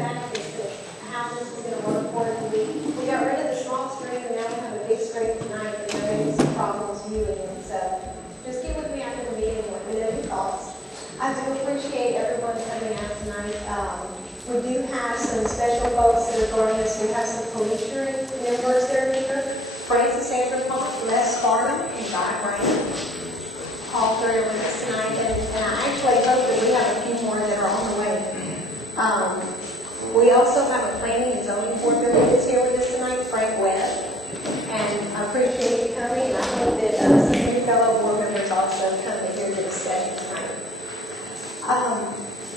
back to how this is going to work for us. We got rid of the small screen, and now we have a big screen tonight, and there may be some problems viewing it. So just get with me after the meeting and let me know your thoughts. I do appreciate everyone coming out tonight. We do have some special folks that are joining us. We have some police members that are here. Francis Anderpont, Les Sparta, and Guy Brand. All three are with us tonight. And I actually hope that we have a few more that are on the way. We also have a planning and zoning board member that's here with us tonight, Frank Webb. And I appreciate you coming. And I hope that some of your fellow board members also come to hear the discussion tonight.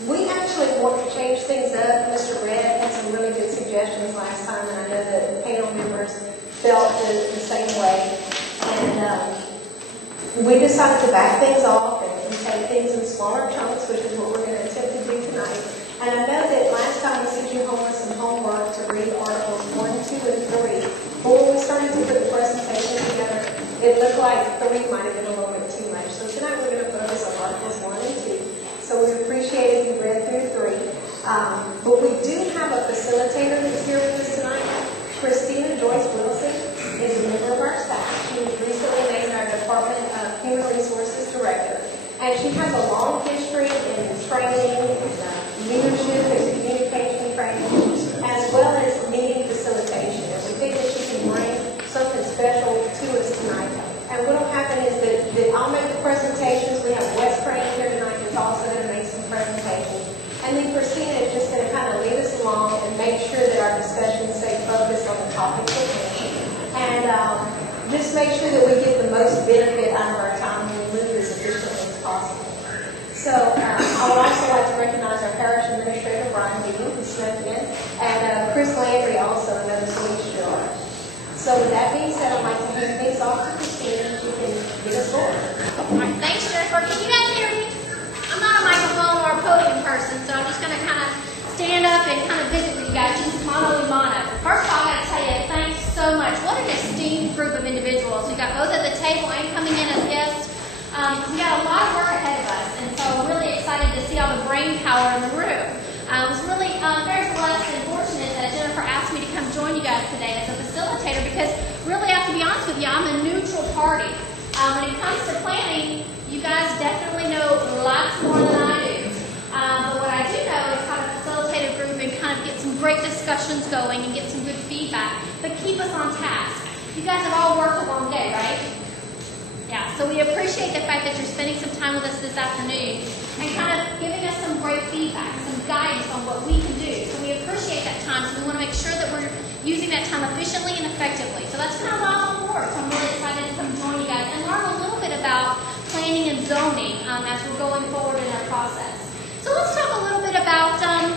We actually want to change things up. Mr. Red had some really good suggestions last time, and I know that the panel members felt the same way. And we decided to back things off and take things in smaller chunks, which is what we're going to attempt to do tonight. And I know that last time we sent you home with some homework to read Articles 1, 2, and 3. But when we started to put the presentation together, it looked like 3 might have been a little bit too much. So tonight we're going to focus on Articles 1 and 2. So we appreciate if you read through 3. But we do have a facilitator that's here with us tonight. Christina Joyce Wilson is a member of our staff. She was recently named our Department of Human Resources Director. And she has a long history in training, leadership and communication training, as well as meeting facilitation. And we think that she can bring something special to us tonight. And what will happen is that I'll make the presentations. We have Wes Crane here tonight that's also going to make some presentations. And then Christina is just going to kind of lead us along and make sure that our discussions stay focused on the topics at hand. And just make sure that we get the most benefit out of our time and we move as efficiently as possible. So I would also like to recognize our parish administrator, Brian Meeting, who snuck in, and Chris Landry, also another Swedish George. So with that being said, I'd like to hand things off to Christina, and she can get us going. All right, thanks, Jennifer. Can you guys hear me? I'm not a microphone or a podium person, so I'm just going to kind of stand up and kind of visit with you guys, just mano a mano. First of all, I got to tell you, thanks so much. What an esteemed group of individuals. We got both at the table and coming in as guests. We got a lot of work ahead of us, and so I'm really excited to see all the brain power in the room. I was really very blessed and fortunate that Jennifer asked me to come join you guys today as a facilitator because really, I have to be honest with you, I'm a neutral party. When it comes to planning, you guys definitely know lots more than I do. But what I do know is how to facilitate a group and kind of get some great discussions going and get some good feedback, but keep us on task. You guys have all worked a long day, right? Yeah, so we appreciate the fact that you're spending some time with us this afternoon and kind of giving us some great feedback, some guidance on what we can do. So we appreciate that time, so we want to make sure that we're using that time efficiently and effectively. So that's kind of why I'm on board. So I'm really excited to come join you guys and learn a little bit about planning and zoning as we're going forward in our process. So let's talk a little bit about kind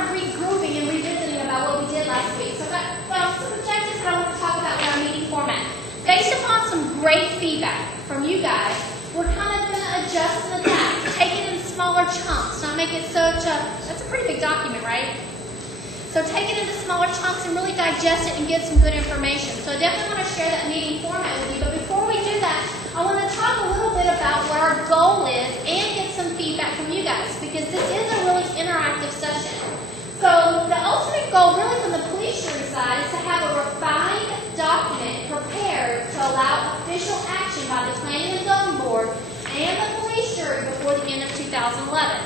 of regrouping and revisiting about what we did last week. So I've got some objectives that I want to talk about in our meeting format. Based upon some great feedback from you guys, we're kind of going to adjust and adapt, take it in smaller chunks, not make it such a, that's a pretty big document, right? So take it into smaller chunks and really digest it and get some good information. So I definitely want to share that meeting format with you, but before we do that, I want to talk a little bit about what our goal is and get some feedback from you guys, because this is a really interactive session. So the ultimate goal really from the police jury side is to have a refined document prepared to allow official action by the Planning and Zoning Board and the police jury before the end of 2011.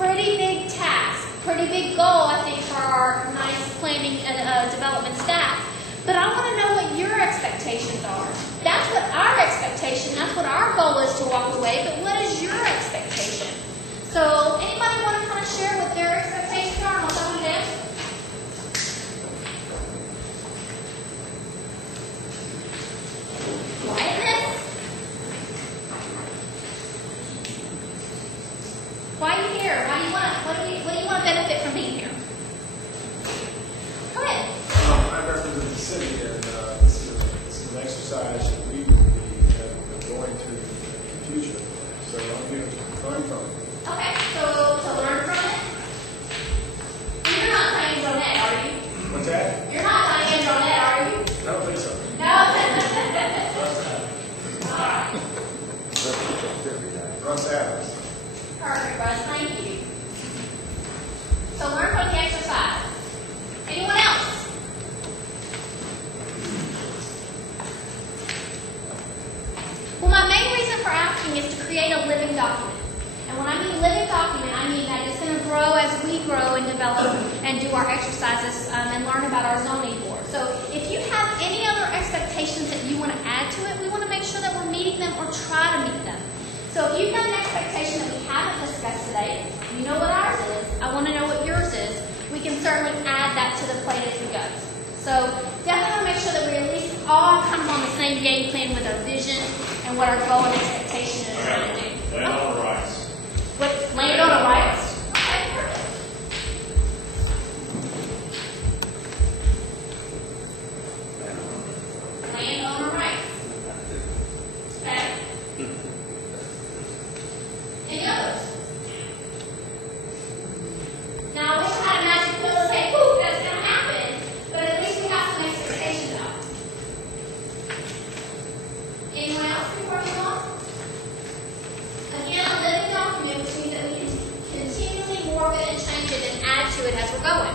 Pretty big task, pretty big goal, I think, for our nice planning and development staff. But I want to know what your expectations are. That's what our expectation, that's what our goal is to walk away, but what is your expectation? So anybody want to kind of share what their expectations are? I'll start with them. Quietness. Why are you here? Why do you want to, what do you want to benefit from being here? Go ahead. I represent the city, and this is an exercise that we will be going to in the future. So I'm here to learn from it. Okay, so to learn from it. You're not Diane Jonette, are you? What's that? You're not Diane Jonette, are you? I don't think so. No. All right. Russ Adams. Perfect, Russ. Thank you. So learn from the exercise. document. And when I mean living document, I mean that it's going to grow as we grow and develop and do our exercises and learn about our zoning board. So if you have any other expectations that you want to add to it, we want to make sure that we're meeting them or try to meet them. So if you've got an expectation that we haven't discussed today, you know what ours is, I want to know what yours is, we can certainly add that to the plate as we go. So definitely want to make sure that we at least all come on the same game plan with our vision and what our goal and expectation is trying to do. Land on the rights. What, land on the rights? Okay, perfect. Land on the rights. Okay. Any others? Now, I wish I had a magic pill to say, "Ooh, that's going to happen," but at least we have some expectations out. Anyone else before we go on? Again, a living document, which means that we can continually morph it and change it and add to it as we're going.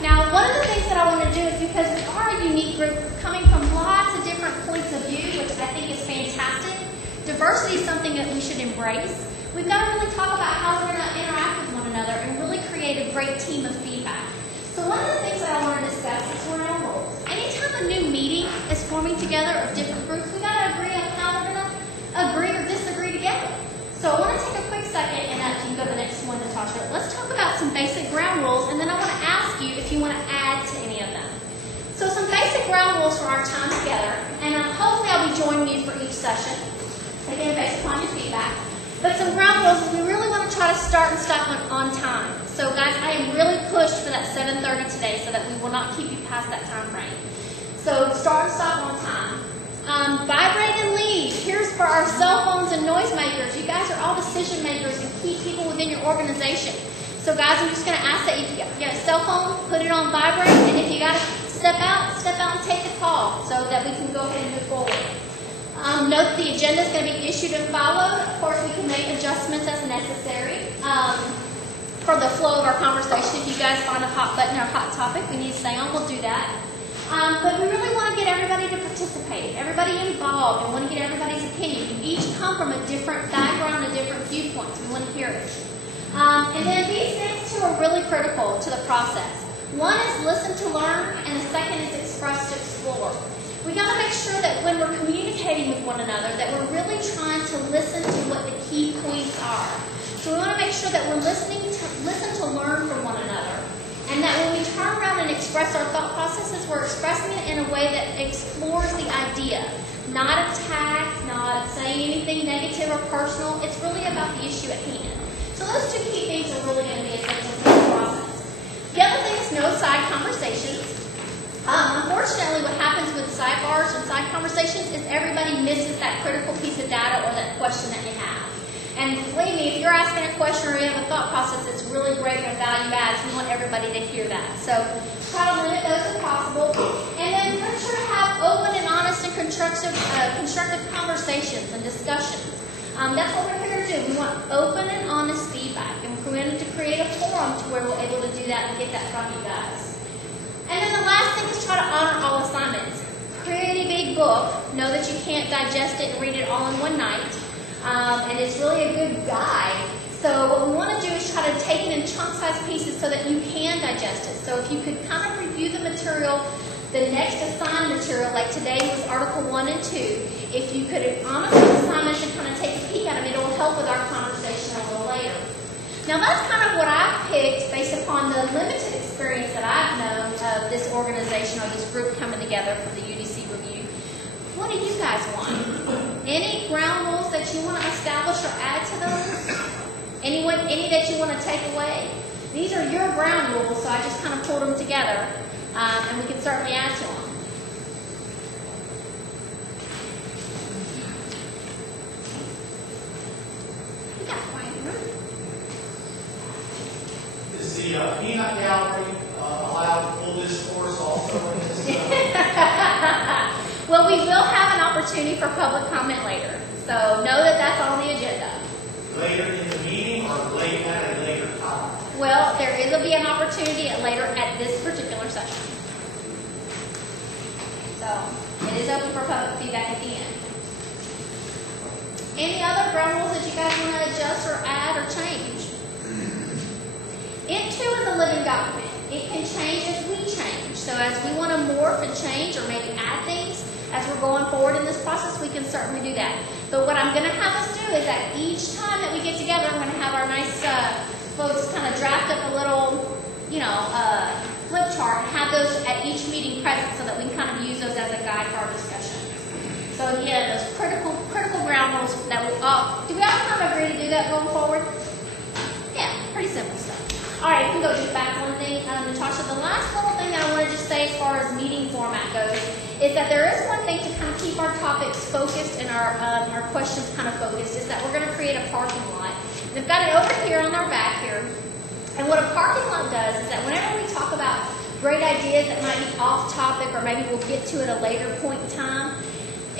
Now, one of the things that I want to do is, because we are a unique group coming from lots of different points of view, which I think is fantastic, diversity is something that we should embrace. We've got to really talk about how we're going to interact with one another and really create a great team of feedback. So one of the things that I want to discuss is ground rules. Anytime a new meeting is forming together of different groups, we've got to agree on how we're going to agree or disagree together. So I want to take a quick second, and you can go to the next one, Natasha. Let's talk about some basic ground rules, and then I want to ask you if you want to add to any of them. So some basic ground rules for our time together, and hopefully I'll be joining you for each session, again based upon your feedback. But some ground rules, we really want to try to start and stop on time. So guys, I am really pushed for that 7:30 today so that we will not keep you past that time frame. So start and stop on time. Vibrate and leave. Here's for our cell phones and noisemakers. You guys are all decision makers and key people within your organization. So guys, I'm just going to ask that if you got a cell phone, put it on vibrate, and if you got to step out and take the call so that we can go ahead and move forward. Note that the agenda is going to be issued and followed. Of course, we can make adjustments as necessary for the flow of our conversation. If you guys find a hot button or a hot topic we need to stay on, we'll do that. But we really want to get everybody to participate, everybody involved, and want to get everybody's opinion. You each come from a different background and different viewpoints. We want to hear it. And then these things, too, are really critical to the process. One is listen to learn, and the second is express to explore. We got to make sure that when we're communicating with one another, that we're really trying to listen to what the key points are. So we want to make sure that we're listen to learn from one another. And that when we turn around and express our thought processes, we're expressing it in a way that explores the idea. Not attack, not saying anything negative or personal. It's really about the issue at hand. So those two key things are really going to be essential to the process. The other thing is no side conversations. Unfortunately, what happens with sidebars and side conversations is everybody misses that critical piece of data or that question that you have. And believe me, if you're asking a question or you have a thought process that's really great and value adds, we want everybody to hear that. So try to limit those if possible. And then make sure to have open and honest and constructive conversations and discussions. That's what we're here to do. We want open and honest feedback. And we're going to create a forum to where we're able to do that and get that from you guys. And then the last thing is try to honor all assignments. Create a big book. Know that you can't digest it and read it all in one night. And it's really a good guide. So what we want to do is try to take it in chunk-sized pieces so that you can digest it. So if you could kind of review the material, the next assigned material, like today was Article 1 and 2. If you could honor those assignments and kind of take a peek at them, it will help with our conversation a little later. Now that's kind of what I've picked based upon the limited experience that I've known of this organization or this group coming together for the UDC review. What do you guys want? Any ground rules that you want to establish or add to those? Any that you want to take away? These are your ground rules, so I just kind of pulled them together, and we can certainly add to them. Is the peanut gallery allowed full discourse also in this? Well, we will have an opportunity for public comment later, so know that that's on the agenda. Later in the meeting or late at a later time? Well, will be an opportunity later at this particular session. So, it is open for public feedback at the end. Any other ground rules that you guys want to adjust or add or change? It too is a living document. It can change as we change. So as we want to morph and change or maybe add things as we're going forward in this process, we can certainly do that. But what I'm going to have us do is that each time that we get together, I'm going to have our nice folks kind of draft up a little, flip chart and have those at each meeting present so that we can kind of use those as a guide for our discussions. So again, those critical ground rules that we all, do we all kind of agree to do that going forward? Yeah, pretty simple stuff. All right, we can go just back one thing, Natasha. The last little thing that I want to just say as far as meeting format goes is that there is one thing to kind of keep our topics focused and our questions kind of focused, is that we're going to create a parking lot. We've got it over here on our back here. And what a parking lot does is that whenever we talk about great ideas that might be off topic or maybe we'll get to at a later point in time,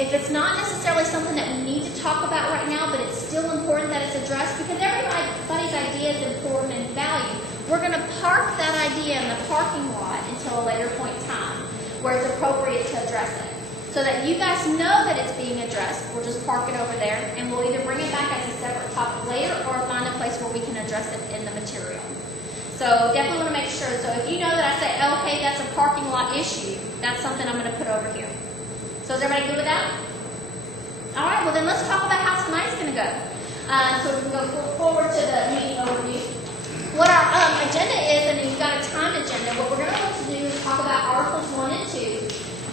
if it's not necessarily something that we need to talk about right now, but it's still important that it's addressed because everybody's idea is important and valued, we're going to park that idea in the parking lot until a later point in time where it's appropriate to address it. So that you guys know that it's being addressed, we'll just park it over there and we'll either bring it back as a separate topic later or find a place where we can address it in the material. So definitely want to make sure. So if you know that I say, okay, that's a parking lot issue, that's something I'm going to put over here. So is everybody good with that? All right, well then let's talk about how tonight's going to go. So we can go forward to the meeting overview. What our agenda is, and you've got a timed agenda, what we're going to want to do is talk about Articles 1 and 2,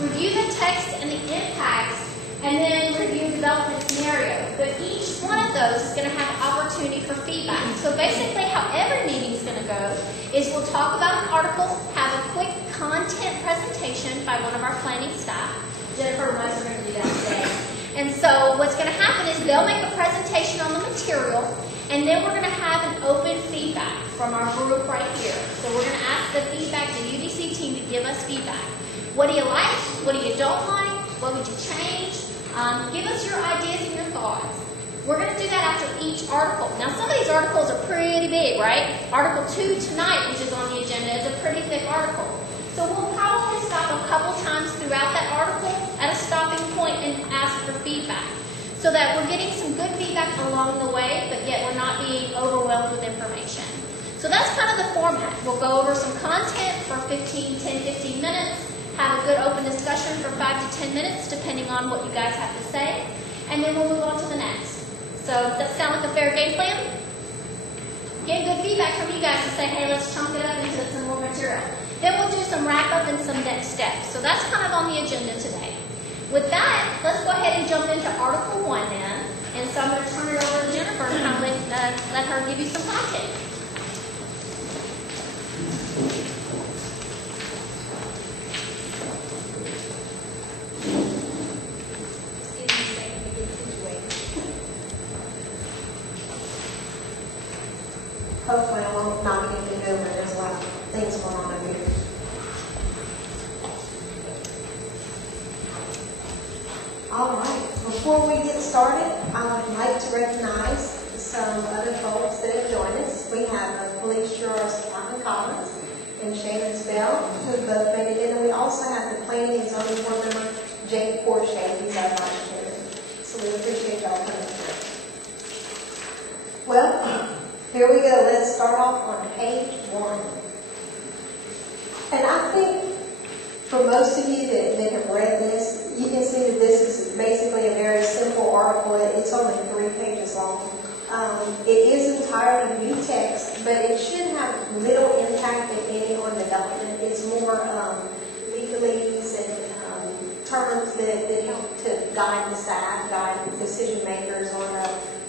review the text and the impacts, and then review development scenario. But each one of those is going to have an opportunity for feedback. So basically how every meeting is going to go is we'll talk about an article, have a quick content presentation by one of our planning staff. Jennifer and Wes are going to do that today. And so what's going to happen is they'll make a presentation on the material, and then we're going to have an open feedback from our group right here. So we're going to ask the UDC team to give us feedback. What do you like? What do you don't like? What would you change? Give us your ideas and your thoughts. We're going to do that after each article. Now some of these articles are pretty big, right? Article 2 tonight, which is on the agenda, is a pretty thick article. So we'll probably stop a couple times throughout that article at a stopping point and ask for feedback, so that we're getting some good feedback along the way, but yet we're not being overwhelmed with information. So that's kind of the format. We'll go over some content for 10, 15 minutes, have a good open discussion for 5 to 10 minutes, depending on what you guys have to say, and then we'll move on to the next. So does that sound like a fair game plan? Get good feedback from you guys to say, hey, let's chunk it up into some more material. Then we'll do some wrap-up and some next steps. So that's kind of on the agenda today. With that, let's go ahead and jump into Article 1 then. And so I'm going to turn it over to Jennifer and kind of let her give you some content. Hopefully I won't knock anything over. There's a lot of things going on over here. All right, before we get started, I would like to recognize some other folks that have joined us. We have Police Sheriff Martin Collins and Shannon Spell, who both made it in, and we also have the Planning and Zoning Board member, Jake Porsche, who's our vice chairman. So we appreciate y'all coming here. Well, here we go. Let's start off on page 1. And I think for most of you that have read this, you can see that this is basically a very simple article. It's only 3 pages long. It is entirely new text, but it should have little impact, if any, on development. It's more legalese and terms that help to guide the staff, guide decision makers on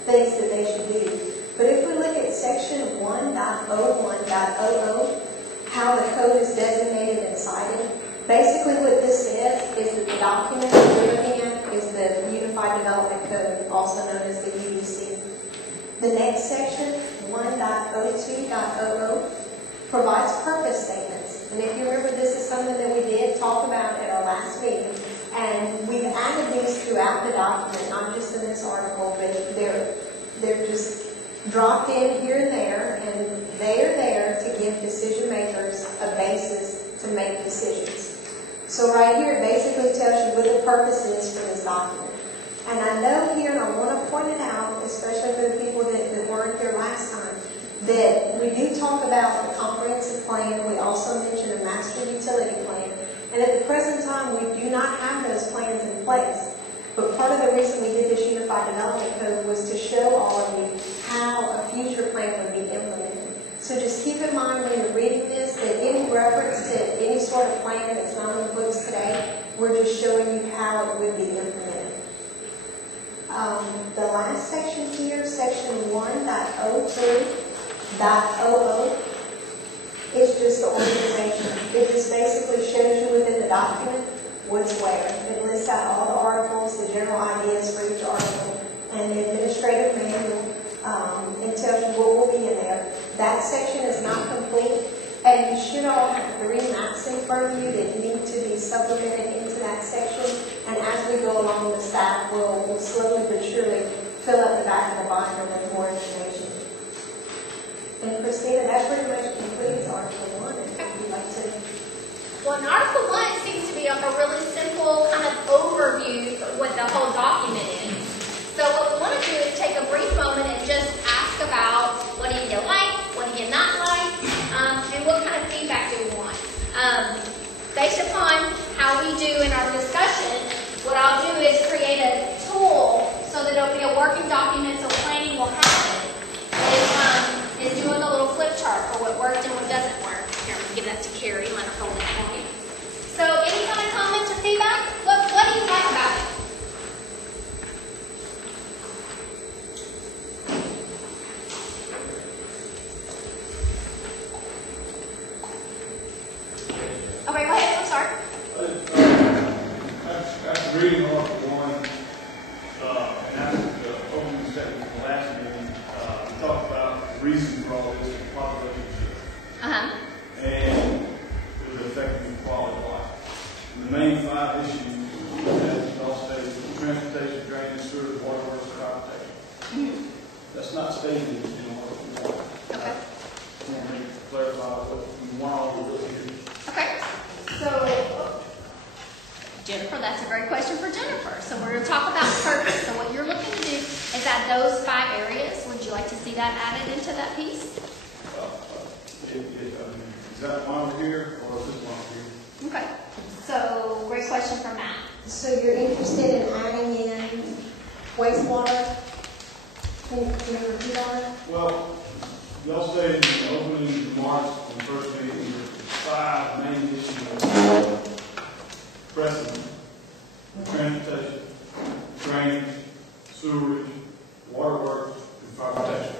things that they should do. But if we look at section 1.01.00, how the code is designated and cited, basically what this says is that the document that we're looking at is the Unified Development Code, also known as the UDC. The next section, 1.02.00, provides purpose statements. And if you remember, this is something that we did talk about at our last meeting. And we've added these throughout the document, not just in this article, but they're just dropped in here and there, and they are there to give decision makers a basis to make decisions. So right here, it basically tells you what the purpose is for this document. And I know here, and I want to point it out, especially for the people that weren't here last time, that we do talk about the comprehensive plan. We also mention a master utility plan. And at the present time, we do not have those plans in place. But part of the reason we did this Unified Development Code was to show all of you how a future plan would be implemented. So just keep in mind when you're reading this that any reference to any sort of plan that's not on the books today, we're just showing you how it would be implemented. The last section here, section 1.02.00, is just the organization. It just basically shows you within the document what's where. It lists out all the articles, the general ideas for each article, and the administrative manual, and tells you what will be in there. That section is not complete, and you should all have 3 maps in front of you that need to be supplemented into that section. And as we go along, the staff will slowly but surely fill up the back of the binder with more information. And Christina, that pretty much completes Article 1. If you'd like to. Well, in Article 1 seems to be like a really simple kind of overview of what the whole document is. So what we want to do is take a brief moment and just ask about what do you like, what do you not like, and what kind of feedback do we want. Based upon how we do in our discussion, what I'll do is create a tool so that it'll be a working document so planning will have it. Is doing a little flip chart for what worked and what doesn't work. Here, I'm going to give that to Carrie and let her hold it for me. So any kind of comments or feedback? What do you like about it? Okay, go ahead. I'm sorry. After reading Article 1, and after the opening statement from the last meeting, we talked about the reason for all this, population shift, and it was affecting quality of life. And the main 5 issues, as you all stated, transportation, drainage, sewer, waterworks, fire protection. That's not stated in Article 1. Okay. I want to clarify what you want all to look here. Okay. So, Jennifer, that's a great question for Jennifer. So we're going to talk about purpose. So what you're looking to do is add those 5 areas. Would you like to see that added into that piece? Is that one over here or is this one over here? Okay. So, great question for Matt. So you're interested in adding in wastewater? Can you repeat on it? Well, y'all stated in the opening remarks in the first meeting, 5 main issues: precedent, transportation, drainage, sewerage, waterworks, and fire protection.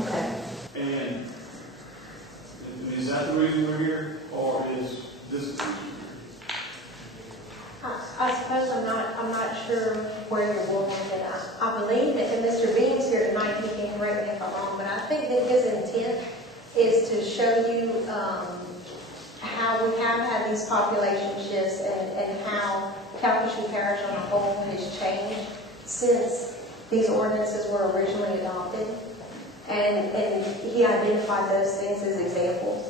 Okay. And is that the reason we're here, or is this? I suppose I'm not sure where you're going with it. I believe that, and Mr. Bean's here tonight, he can correct me if I'm wrong, but I think that his intent is to show you how we have had these population shifts and how Calcasieu Parish on a whole has changed since these ordinances were originally adopted. And he identified those things as examples.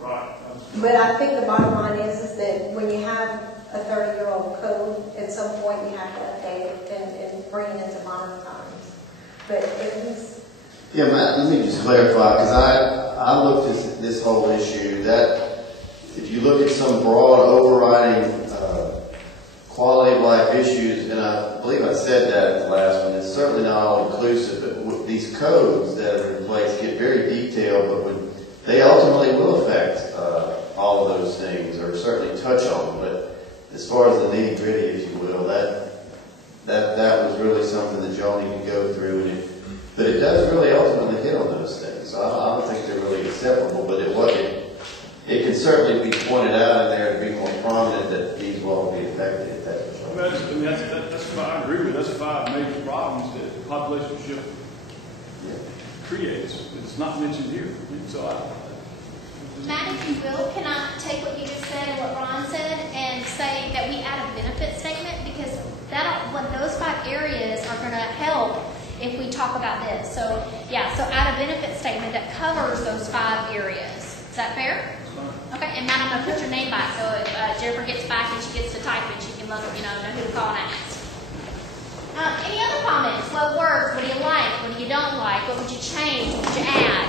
Right. But I think the bottom line is that when you have a 30-year-old code, at some point you have to update it and bring it into modern times. But it was... Yeah, Matt, let me just clarify, because I looked at this whole issue, that if you look at some broad overriding quality of life issues, and I believe I said that at the last one, it's certainly not all inclusive, but these codes that are in place get very detailed, but they ultimately will affect all of those things, or certainly touch on them. But as far as the nitty gritty, if you will, that was really something that y'all need to go through, but it does really ultimately hit on those things. So I don't think they're really inseparable, but it can certainly be pointed out in there to be more prominent that these will all be affected. I agree with you. That's 5 major problems that population shift creates. It's not mentioned here. So Matt, if you will, can I take what you just said and what Ron said and say that we add a benefit statement? Because those 5 areas are going to help if we talk about this. So, yeah, so add a benefit statement that covers those 5 areas. Is that fair? Okay, and Matt, I'm going to put your name by it, so if Jennifer gets back and she gets to type it, she can can know who to call and ask. Any other comments? What words? What do you like? What do you don't like? What would you change? What would you add?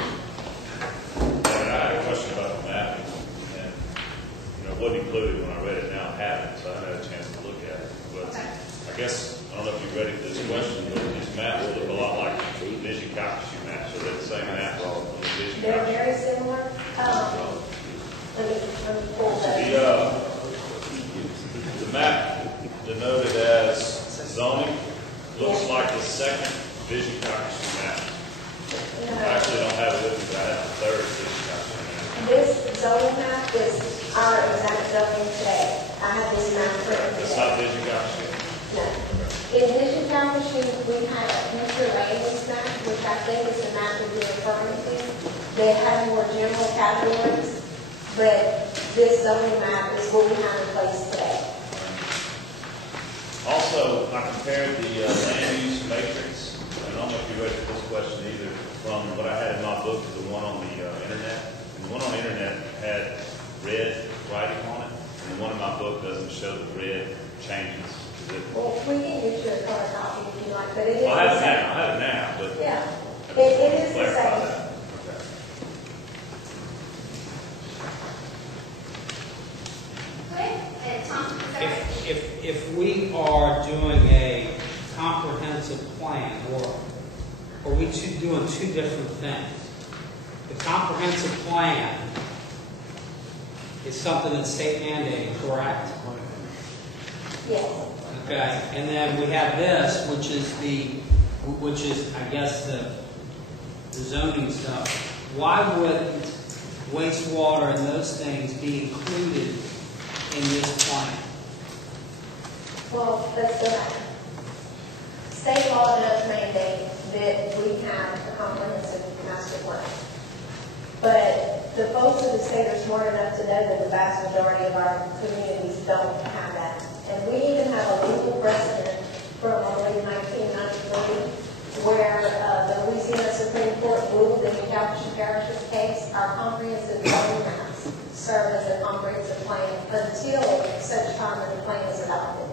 I had a question about the map, and it wasn't included when I read it. Now I have it, so I haven't had a chance to look at it. But Okay. I guess I don't know if you're ready for this question, but these maps look a lot like the Vision Caucus maps. So they're the same map for all of the Vision They're Caucus. very similar. Let me pull that. The map denoted as zoning looks like the second Vision Caucus map. I actually don't have it with me, but I have the third Vision Caucus map. This zoning map is our exact zoning today. I have this map printed It's today. not Vision Caucus. No. In Vision Caucus, we have Mr. Raymond's map, which I think is the map that you're referring to. They have more general categories, but this zoning map is what we have in place today. Also, I compared the land use matrix, and I don't know if you're ready for this question either, from what I had in my book to the one on the internet. And the one on the internet had red writing on it, and the one in my book doesn't show the red changes. Is it? Well, we can get you a color copy if you like, but it is Well, I the have it same. now. I have it now, but Yeah, I just it wanted to is the clarify same. that. Okay. Okay. Tom, sorry. If we are doing a comprehensive plan, or are we doing two different things? The comprehensive plan is something that's state mandated, correct? Yes. Okay, and then we have this, which is I guess the zoning stuff. Why wouldn't wastewater and those things be included in this plan? Well, let's go back. State law does mandate that we have a comprehensive master plan. But the folks in the state are smart enough to know that the vast majority of our communities don't have that. And we even have a legal precedent from, I believe, 1993, where the Louisiana Supreme Court ruled in the Calhoun Parish's case, our comprehensive zoning maps serve as a comprehensive plan until such time that the plan is adopted.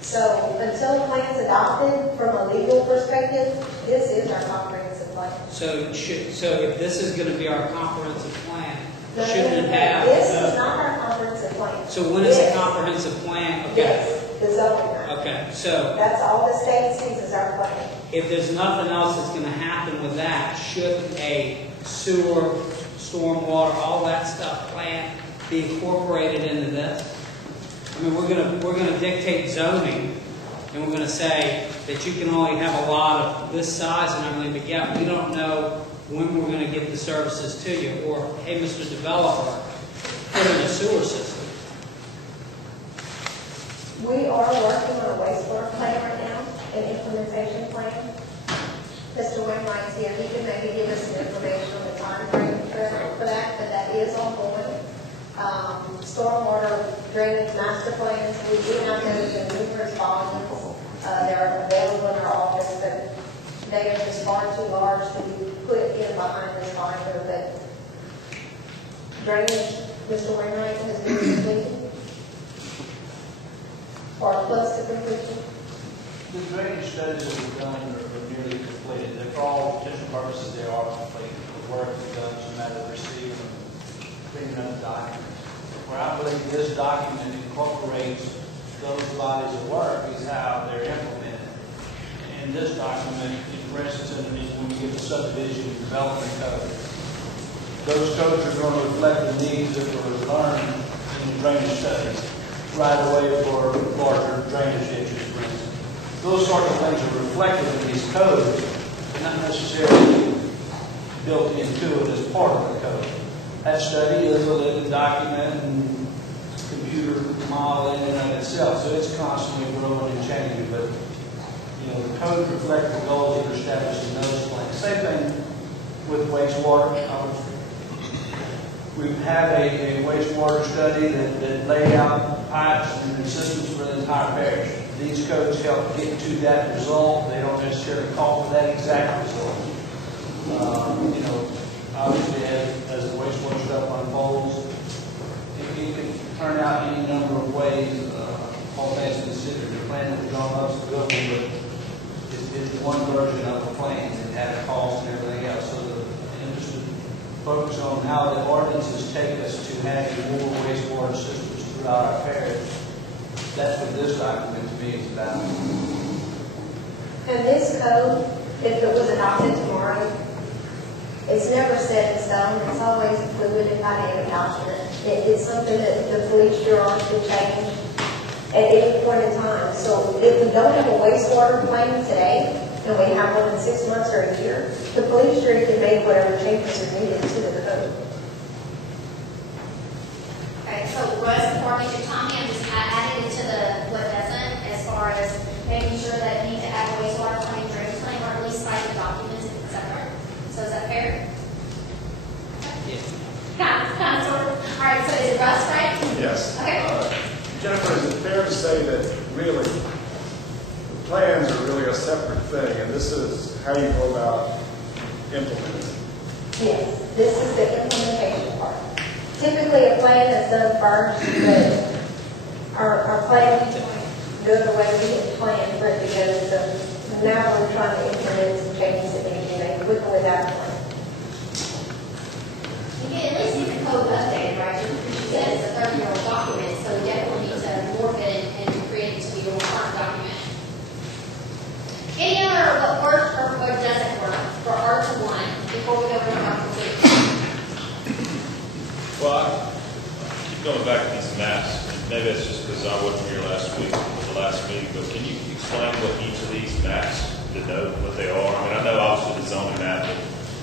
So until the plan is adopted, from a legal perspective, this is our comprehensive plan. So if this is going to be our comprehensive plan, No, shouldn't it have? This is not our comprehensive plan. So when is This- a comprehensive plan? Okay. Yes, the zoning map. Okay, so That's all the state sees as our plan. if there's nothing else that's going to happen with that, shouldn't a sewer, stormwater, all that stuff plan be incorporated into this? I mean, we're going to dictate zoning, and we're going to say that you can only have a lot of this size and everything, but yet we don't know when we're going to get the services to you. Or, hey, Mr. Developer, put in a sewer system. We are working on a wastewater plan right now, an implementation plan. Mr. Wainwright's here, he can maybe give us some information on the time frame for that, but that is ongoing. Stormwater drainage master plans, we do have those in numerous volumes. They're available in our office, but they are just far too large to be put in behind this binder, but drainage, Mr. Wainwright has been completed, or close to completion. The drainage studies that we've done are nearly completed. They're for all different purposes, they are complete. The work is done, it's a matter of receiving and cleaning up the documents. Where I believe this document incorporates those bodies of work is how they're implemented. In this document, for instance, when you get the subdivision and development code, those codes are going to reflect the needs that were learned in the drainage studies, right away for larger drainage ditches, for instance. Those sort of things are reflected in these codes, but not necessarily built into it as part of the code. That study is a living document and computer model in and of itself, so it's constantly growing and changing. But the code reflects the goals that are established in those plans. Same thing with wastewater. We have a wastewater study that laid out pipes and systems for the entire parish. These codes help get to that result. They don't necessarily call for that exact result. Obviously, as the wastewater stuff unfolds, it can turn out any number of ways John loves the building, but it's one version of the plan. It had a cost and everything else. So I'm just to focus on how the ordinances take us to having more wastewater systems throughout our parish. That's what this document to me is about. And this code, if it was adopted tomorrow, it's never set in stone. It's always a fluid and dynamic document. It's something that the police bureau can change at any point in time. So if we don't have a wastewater plan today, and we have one in 6 months or a year, the police jury can make whatever changes are needed to the code. Okay, so Russ, before I get your Tommy, I'm just adding it to the what doesn't, as far as making sure that you need to add a wastewater plan, drainage plan, or at least cite the documents, etc. So is that fair? Yeah. Kind of, sort of. All right, so is it Russ, right? Yes. Okay. Jennifer, is it fair to say that really, the plans are really a separate thing, and this is how you go about implementing? Yes, this is the implementation part. Typically, a plan is done first, but our plan goes away, we get planned for it to go, so now we're trying to implement some changes that need to be made with or without a plan. You can at least get the code updated, right? Just because you said it's a 30-year-old document, so we definitely need to morph it and create it to be a more current document. Any other what works or what doesn't work for Article 1 before we go into Article 2? Well, I keep going back to these maps, and maybe it's just because I wasn't here last week for the last meeting, but can you explain what each of these maps denote, what they are? I mean, I know obviously the zoning map,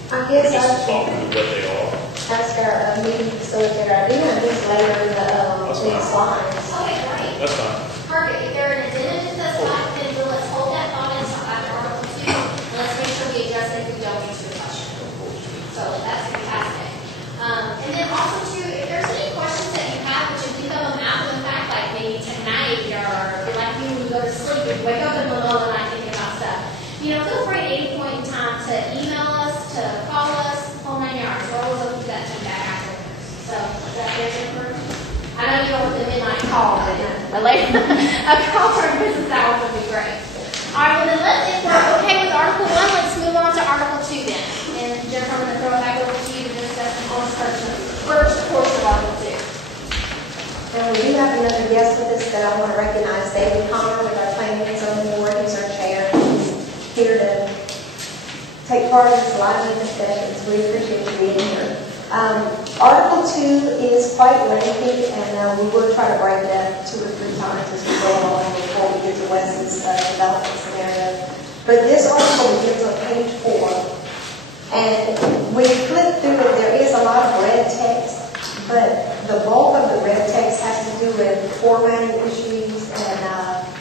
but I guess just I talk through what they are. ask our meeting facilitator, I do have these later in the slides. Okay, great. That's fine. Perfect. If there are an addendum to that slide, then let's hold that thought until after Article 2, and let's make sure we address it if we don't answer the question. So that's fantastic. And then also too, if there's any questions that you have, which if you think of them after the fact, like maybe tonight, or like you when you go to sleep, if you wake up in the middle of the night thinking about stuff, feel free at any point in time to email us, to call us, whole 9 yards. We're always looking for that feedback afterwards. So is that fair, Jennifer? I know you don't want the midnight call, but later, a call during business hours would be great. All right, well then if we're okay with Article 1, let's move on to Article 2 then. And Jennifer, I'm going to throw it back over to you to discuss the first portion of Article 2. And we do have another guest with us that I want to recognize, David Connor with our Planning and Zoning Board. He's our chair. He's here to take part in this lively discussions. We appreciate you being here. Article 2 is quite lengthy, and we will try to break it up 2 or 3 times as we go along before we get to Wes's development scenario. But this article begins on page 4. And when you flip through it, there is a lot of red text, but the bulk of the red text has to do with formatting issues, and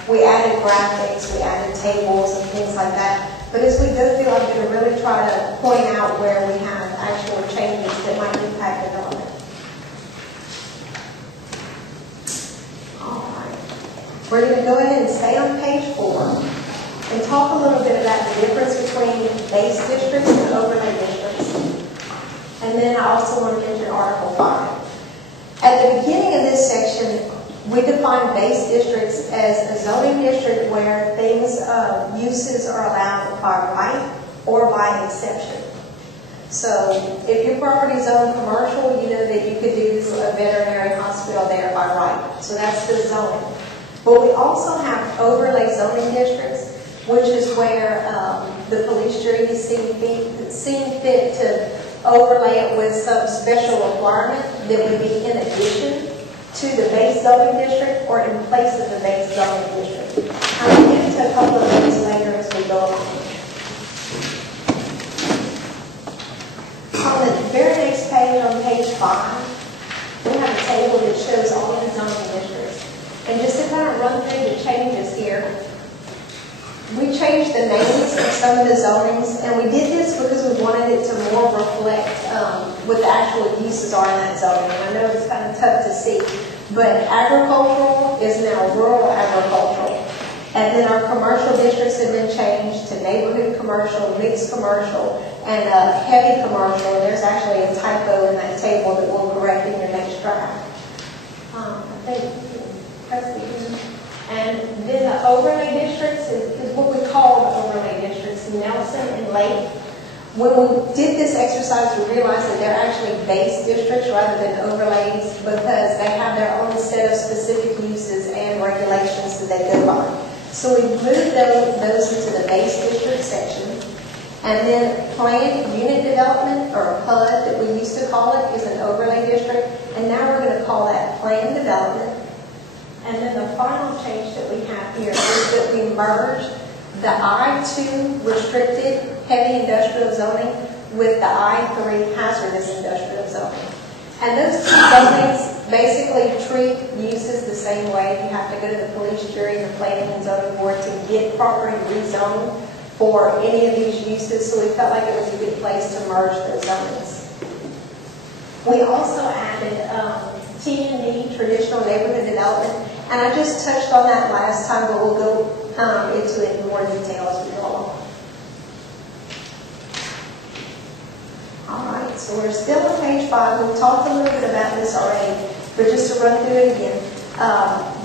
we added graphics, we added tables and things like that. But as we go through, I'm going to really try to point out where we have actual changes that might impact development. All right. We're going to go ahead and stay on page 4 and talk a little bit about the difference between base districts and overlay districts. And then I also want to mention Article 5. At the beginning of this section, we define base districts as a zoning district where things, uses are allowed by right or by exception. So if your property is owned commercial, you know that you could do a veterinary hospital there by right. So that's the zoning. But we also have overlay zoning districts, which is where the police jury is seen fit to overlay it with some special requirement that would be in addition to the base zoning district or in place of the base zoning district. I'll get into a couple of these later as we go along. On the very next page, on page 5, we have a table that shows all of the zoning districts. And just to kind of run through the changes here, we changed the names of some of the zonings, and we did this because we wanted it to more reflect what the actual uses are in that zoning. I know it's kind of tough to see, but agricultural is now rural agricultural. And then our commercial districts have been changed to neighborhood commercial, mixed commercial, and heavy commercial. There's actually a typo in that table that we'll correct in your next draft. I think, and then the overlay districts is what we call the overlay districts, Nelson and Lake. When we did this exercise, we realized that they're actually base districts rather than overlays because they have their own set of specific uses and regulations that they go by. So we moved those into the base district section. And then planned unit development, or PUD that we used to call it, is an overlay district. And now we're going to call that planned development. And then the final change that we have here is that we merged the I-2 restricted heavy industrial zoning with the I-3 hazardous industrial zoning. And those two zonings basically treat uses the same way. You have to go to the police jury and the planning and zoning board to get properly rezoned for any of these uses. So we felt like it was a good place to merge those zonings. We also added T&D, traditional neighborhood development. And I just touched on that last time, but we'll go into it in more detail as we go along. All right, so we're still on page 5. We've talked a little bit about this already, but just to run through it again.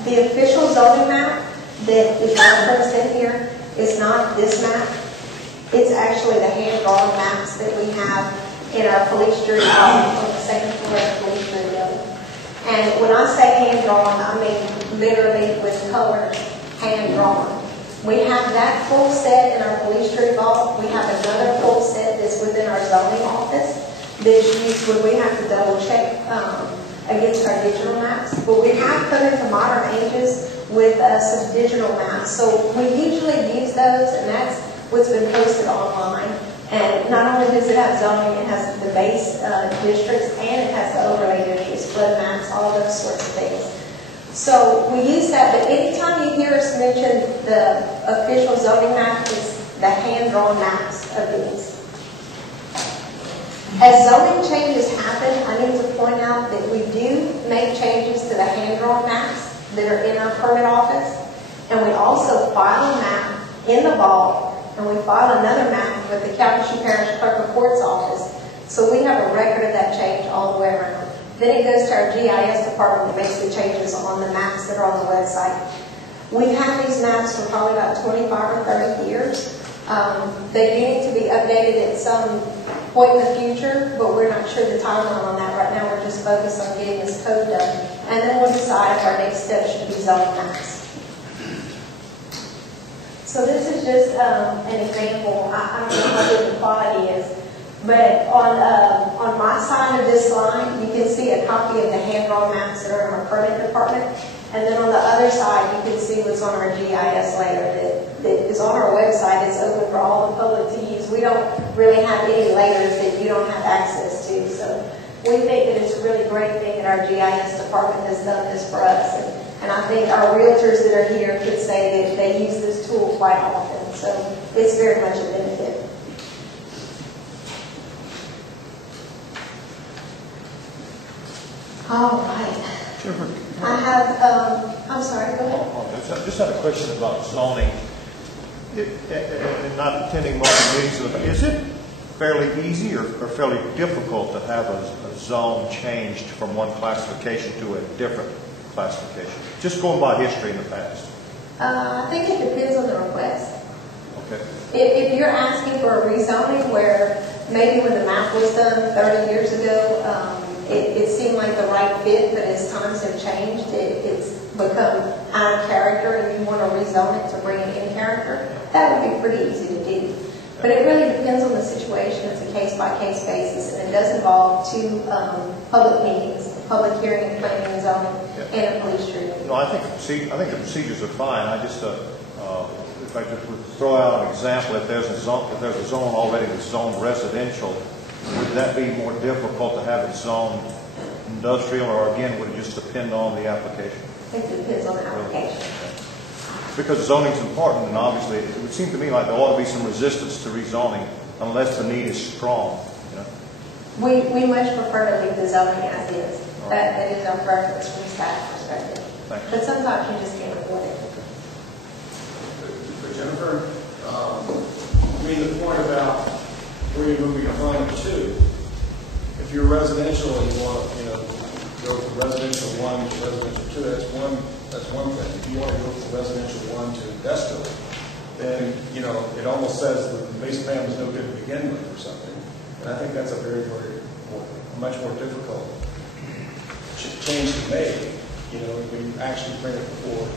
The official zoning map that is referenced in here is not this map. It's actually the hand-drawn maps that we have in our police jury building on the second floor of the police jury building. And when I say hand-drawn, I mean literally with colors, hand-drawn. We have that full set in our police jury vault. We have another full set that's within our zoning office that's used when we have to double check against our digital maps. But we have come into modern ages with some digital maps. So we usually use those, and that's what's been posted online. And not only does it have zoning, it has the base districts, and it has the overlay districts, flood maps, all those sorts of things. So we use that, but anytime you hear us mention the official zoning map, it's the hand-drawn maps of these. As zoning changes happen, I need to point out that we do make changes to the hand-drawn maps that are in our permit office, and we also file a map in the vault, and we file another map with the Calcasieu Parish Clerk of Court's office, so we have a record of that change all the way around. Then it goes to our GIS department that makes the changes on the maps that are on the website. We've had these maps for probably about 25 or 30 years. They do need to be updated at some point in the future, but we're not sure the timeline on that right now. We're just focused on getting this code done. And then we'll decide if our next step should be zoning maps. So this is just an example. I don't know how good the quality is. But on my side of this line, you can see a copy of the hand-drawn maps that are in our permit department. And then on the other side, you can see what's on our GIS layer that is on our website. It's open for all the public to use. We don't really have any layers that you don't have access to. So we think that it's a really great thing that our GIS department has done this for us. And I think our realtors that are here could say that they use this tool quite often. So it's very much a benefit. All right. Jennifer, I have, I'm sorry, go ahead. I just had a question about zoning. And not attending multiple meetings, is it fairly easy or fairly difficult to have a zone changed from one classification to a different classification? Just going by history in the past. I think it depends on the request. Okay. If you're asking for a rezoning where maybe when the map was done 30 years ago, it seemed like the right fit, but as times have changed, it's become out of character and you want to rezone it to bring it in character, that would be pretty easy to do. But it really depends on the situation. It's a case-by-case basis, and it does involve two public meetings, a public hearing, planning and zoning, and a police jury. No, I think the procedures are fine. I just, if I just would throw out an example, if there's a zone already that's zoned residential, would that be more difficult to have it zoned industrial, or again, would it just depend on the application? I think it depends on the application. Because zoning is important, and obviously it would seem to me like there ought to be some resistance to rezoning unless the need is strong. You know? We much prefer to leave the zoning as is. That is our preference from staff perspective. Thanks. But sometimes you just can't avoid it. For Jennifer, I mean the point about where you're moving from to. If you're residential and you want to, go from residential 1 to residential 2, that's one that's one thing. If you want to go from residential 1 to industrial, then, you know, it almost says that the base plan was no good to begin with or something. And I think that's a much more difficult change to make, you know, when you actually bring it before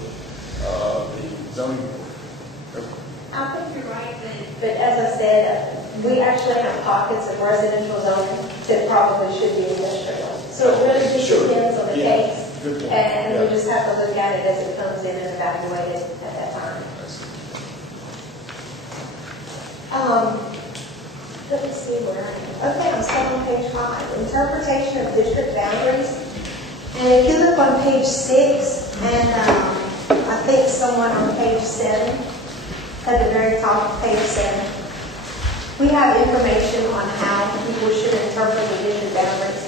the zoning board. I think you're right, but as I said, we actually have pockets of residential zoning that probably should be industrial. So it really just depends on the case. Good point. And we just have to look at it as it comes in and evaluate it at that time. Let me see where I am. Okay, I'm still on page 5. Interpretation of district boundaries. And if you look on page 6, and I think someone on page 7, at the very top of page 7, we have information on how people should interpret the district boundaries.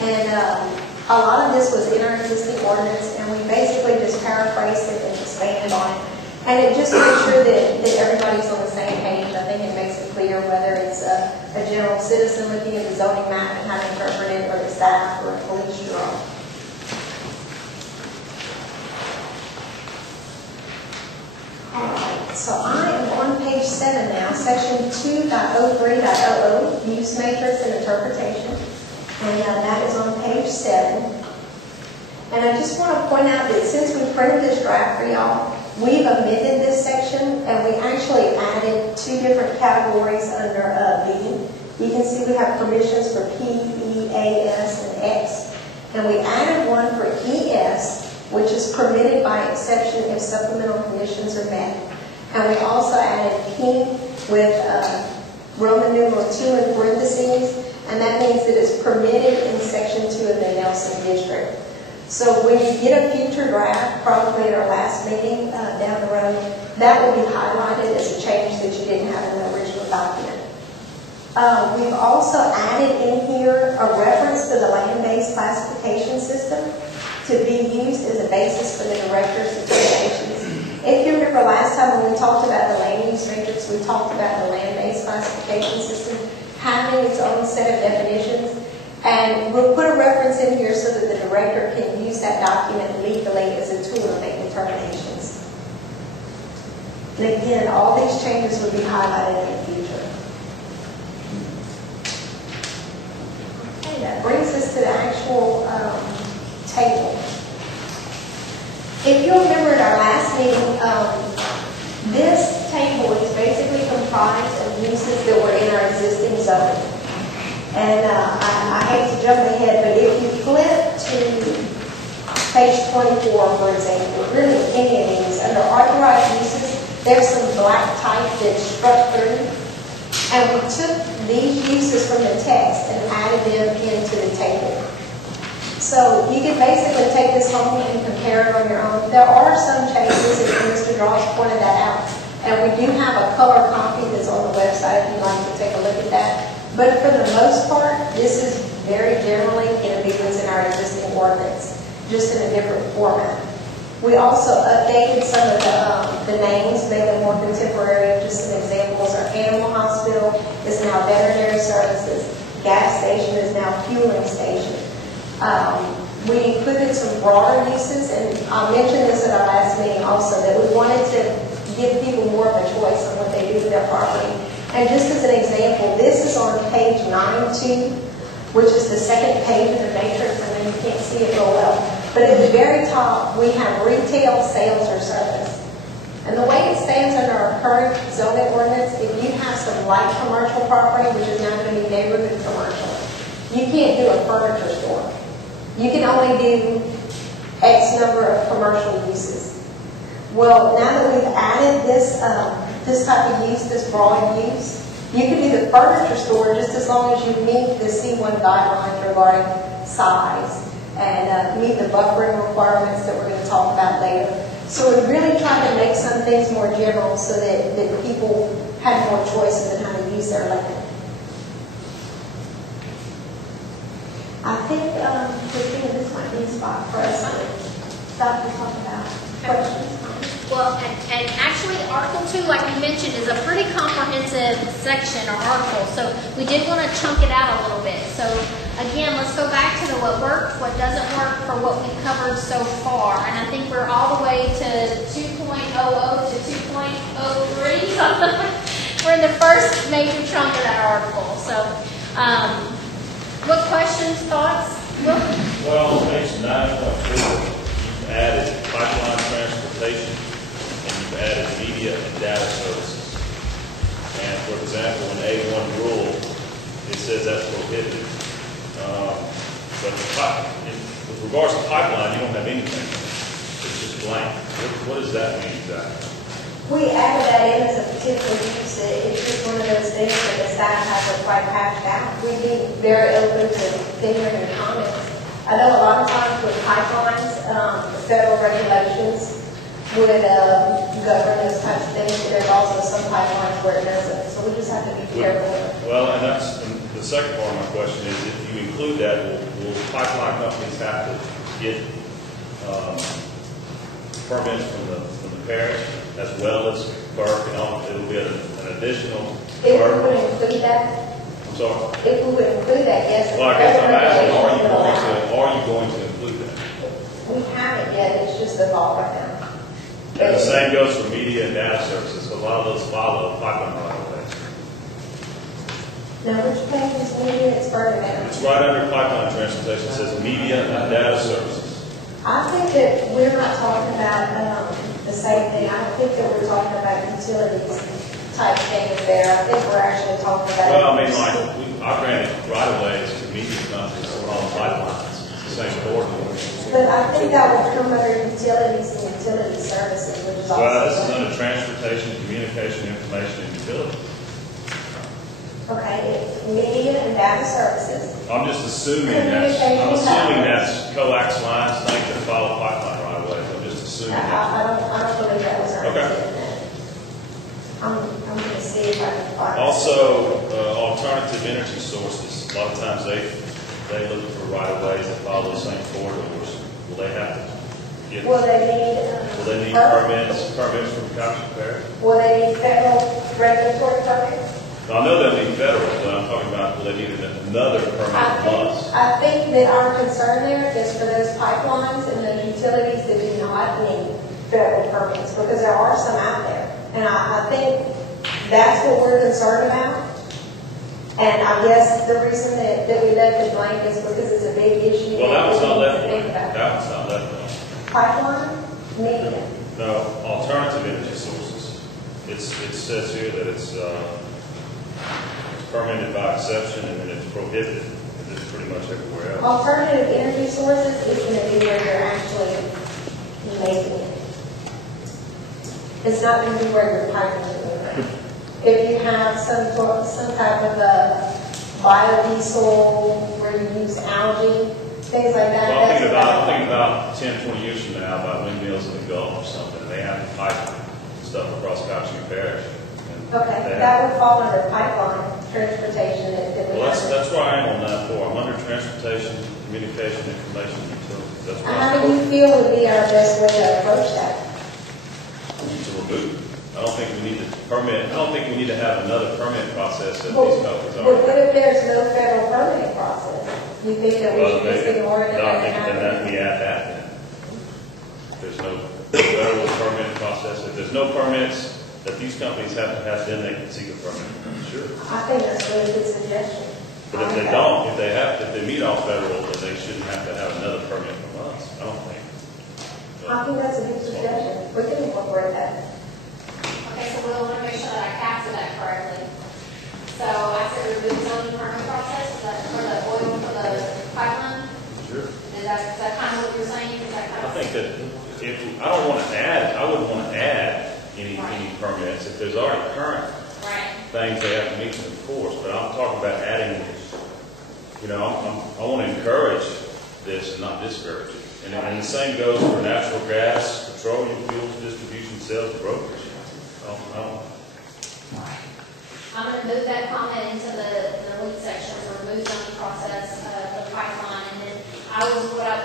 And a lot of this was in our existing ordinance, and we basically just paraphrased it and expanded on it. And it just makes sure that everybody's on the same page. I think it makes it clear whether it's a general citizen looking at the zoning map and how to interpret it, or the staff, or a police bureau. Alright, so I am on page 7 now, section 2.03.00, use matrix and interpretation. And that is on page 7. And I just want to point out that since we printed this draft for y'all, we've amended this section, and we actually added 2 different categories under B. You can see we have permissions for P, E, A, S, and X. And we added one for ES, which is permitted by exception if supplemental conditions are met. And we also added P with Roman numeral 2 in parentheses, and that means that it's permitted in section 2 of the Nelson district. So when you get a future draft, probably at our last meeting down the road, that will be highlighted as a change that you didn't have in the original document. We've also added in here a reference to the land-based classification system to be used as a basis for the director's determinations. If you remember last time when we talked about the land use matrix, we talked about the land-based classification system having its own set of definitions. And we'll put a reference in here so that the director can use that document legally as a tool to make determinations. And again, all these changes would be highlighted in the future. Okay, that brings us to the actual table. If you'll remember at our last meeting, this table is basically comprised of uses that were in our existing zoning. And I hate to jump ahead, but if you flip to page 24, for example, really any of these, under authorized uses, there's some black type that's struck through. And we took these uses from the text and added them into the table. So you can basically take this home and compare it on your own. There are some changes, and Mr. Dross pointed that out. And we do have a color copy that's on the website if you'd like to take a look at that. But for the most part, this is very generally going to be what's in our existing ordinance, just in a different format. We also updated some of the names, made them more contemporary. Just some examples: our animal hospital is now veterinary services. Gas station is now fueling station. We included some broader uses, and I mentioned this at our last meeting also, that we wanted to give people more of a choice on what they do with their property. And just as an example, this is on page 9.2, which is the second page of the matrix. I know you can't see it real well. But at the very top, we have retail, sales, or service. And the way it stands under our current zoning ordinance, if you have some light commercial property, which is now going to be neighborhood commercial, you can't do a furniture store. You can only do X number of commercial uses. Well, now that we've added this type of use, this broad use, you can do the furniture store just as long as you meet the C1 guidelines regarding size and meet the buffering requirements that we're going to talk about later. So we really try to make some things more general so that people have more choices in how to use their land. I think, Christina, this might be a spot for us to stop and talk about questions. Well, and actually Article 2, like you mentioned, is a pretty comprehensive section or article, so we did want to chunk it out a little bit. So again, let's go back to the of what worked, what doesn't work for what we've covered so far. And I think we're all the way to 2.00 to 2.03. We're in the first major chunk of that article. So, what questions, thoughts? Will? Well, on page 9.2, you've added pipeline transportation, and you've added media and data services. And for example, in A1 rule, it says that's prohibited. But with regards to pipeline, you don't have anything. It's just blank. What does that mean exactly? We added that in as a particular use. It's just one of those things that the staff hasn't quite hashed out. We'd be very open to hearing your comments. I know a lot of times with pipelines, the federal regulations would govern those types of things, but there's also some pipelines where it doesn't. So we just have to be careful. Well, and that's the second part of my question is, if you include that, will pipeline companies have to get permits from the parish as well as Burke and all? It'll be an additional. If we would include that, I'm sorry. if we would include that, yes. Well, I guess I'm asking, are you going to include that? We haven't yet. It's just a thought right now. And the same goes for media and data services. A lot of those follow pipeline right away. Now, which page is media? It's further down. It's right under pipeline transportation. It says media and data services. I think that we're not talking about the same thing. I don't think that we're talking about utilities type things there. I think we're actually talking about. Well, I mean, I granted right of ways to media companies along pipelines. It's the same ordinance. But I think that would come under utilities and utility services, which is also. Well, this is under transportation, communication, information, and utility. Okay, it's media and data services. I'm just assuming that's coax lines, things that follow pipeline right away. I'm just assuming that. I don't believe that was our Okay. intent. I'm going to see if I can find. Also, alternative energy sources. A lot of times they look for right of ways that follow the same corridors. Will they have to get? Will they need permits from the County Fair? Will they need federal regulatory permits? I know they'll need federal, but I'm talking about will they need another permit from us? I think that our concern there is for those pipelines and those utilities that do not need federal permits, because there are some out there. And I think that's what we're concerned about. And I guess the reason that we left it blank is because it's a big issue. Well, that was not left blank. blank. That was not left blank. Pipeline, media. No, alternative energy sources. It says here that it's permitted by exception and then it's prohibited. It's pretty much everywhere else. Alternative energy sources is going to be where you're actually making it. It's not going to be where you're piping it. If you have some type of a biodiesel where you use algae, things like that. Well, I'm thinking about 10, 20 years from now about windmills in the Gulf or something. And they have to pipe stuff across Coxsackie Parish. Okay, that would fall under pipeline transportation. Well, that's where I am on that for. I'm under transportation, communication, information, and utilities. That's where How do you feel would be our best way to approach that? we need to remove it. I don't think we need to permit. I don't think we need to have another permit process that Well, these companies are. what if there's no federal permitting process? You think that we Well, should just ignore it? no, I think that we add that in. There's no federal permit process. If there's no permits that these companies have to have, then they can seek a permit. Sure. I think that's a really good suggestion. But if they don't, if they meet all federal, then they shouldn't have to have another permit from us. I don't think. I think that's a good suggestion. We can incorporate that. Okay, so we'll want to make sure that I capture that correctly. So I said remove zoning permit process, is that for the oil, for the pipeline? Sure. Is that kind of what you're saying? Is that kind I of? think that if, I wouldn't want to add any permits. If there's already current things they have to meet to enforce, but I'm talking about adding, I want to encourage this and not discourage it. And the same goes for natural gas, petroleum fuels, distribution, sales, and brokerage. I'm going to move that comment into the lead section, so remove zoning process of the pipeline. And then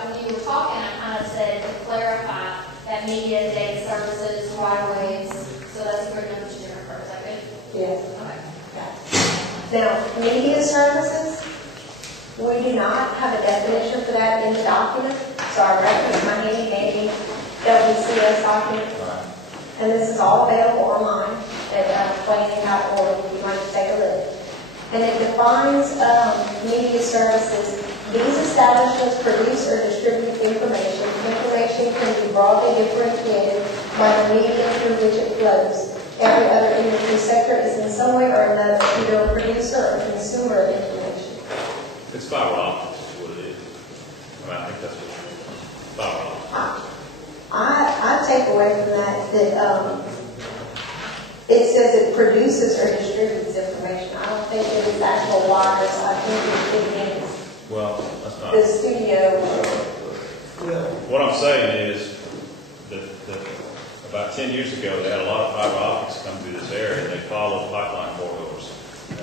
when you were talking, I kind of said to clarify that media, data services, right-of-ways, so that's a good number to Jennifer. Is that good? Yes. Okay. Now, media services, we do not have a definition for in the document, so I recommend my handy dandy LDCS document. And this is all available online at planning.org if you'd like to take a look. And it defines media services. These establishments produce or distribute information. Information can be broadly differentiated by the medium through which it flows. Every other industry sector is in some way or another either a producer or consumer of information. It's fiber optics is what it is. I mean, I think that's what it is. Fiber optics. I take away from that it says it produces or distributes information. I don't think it is actual wires. I think it means Well, that's not. the studio. What I'm saying is that about 10 years ago, they had a lot of fiber optics come through this area, and they followed pipeline corridors. And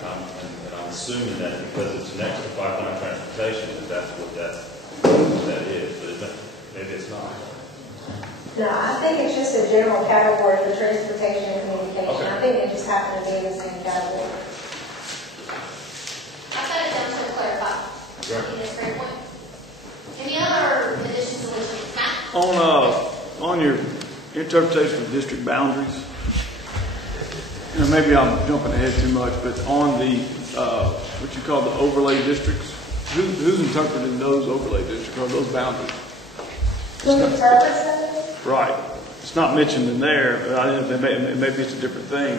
I'm assuming that because it's next to pipeline transportation, that's what that is. But maybe it's not. No, I think it's just a general category for transportation and communication. Okay. I think they just happen to be in the same category. I got it down to clarify. Right. That's a great point. Any other additions, deletions? Matt? On your interpretation of district boundaries, you know, maybe I'm jumping ahead too much, but on the what you call the overlay districts, who's interpreting those overlay districts or those boundaries? Who interprets them? Right. It's not mentioned in there. Maybe it's a different thing.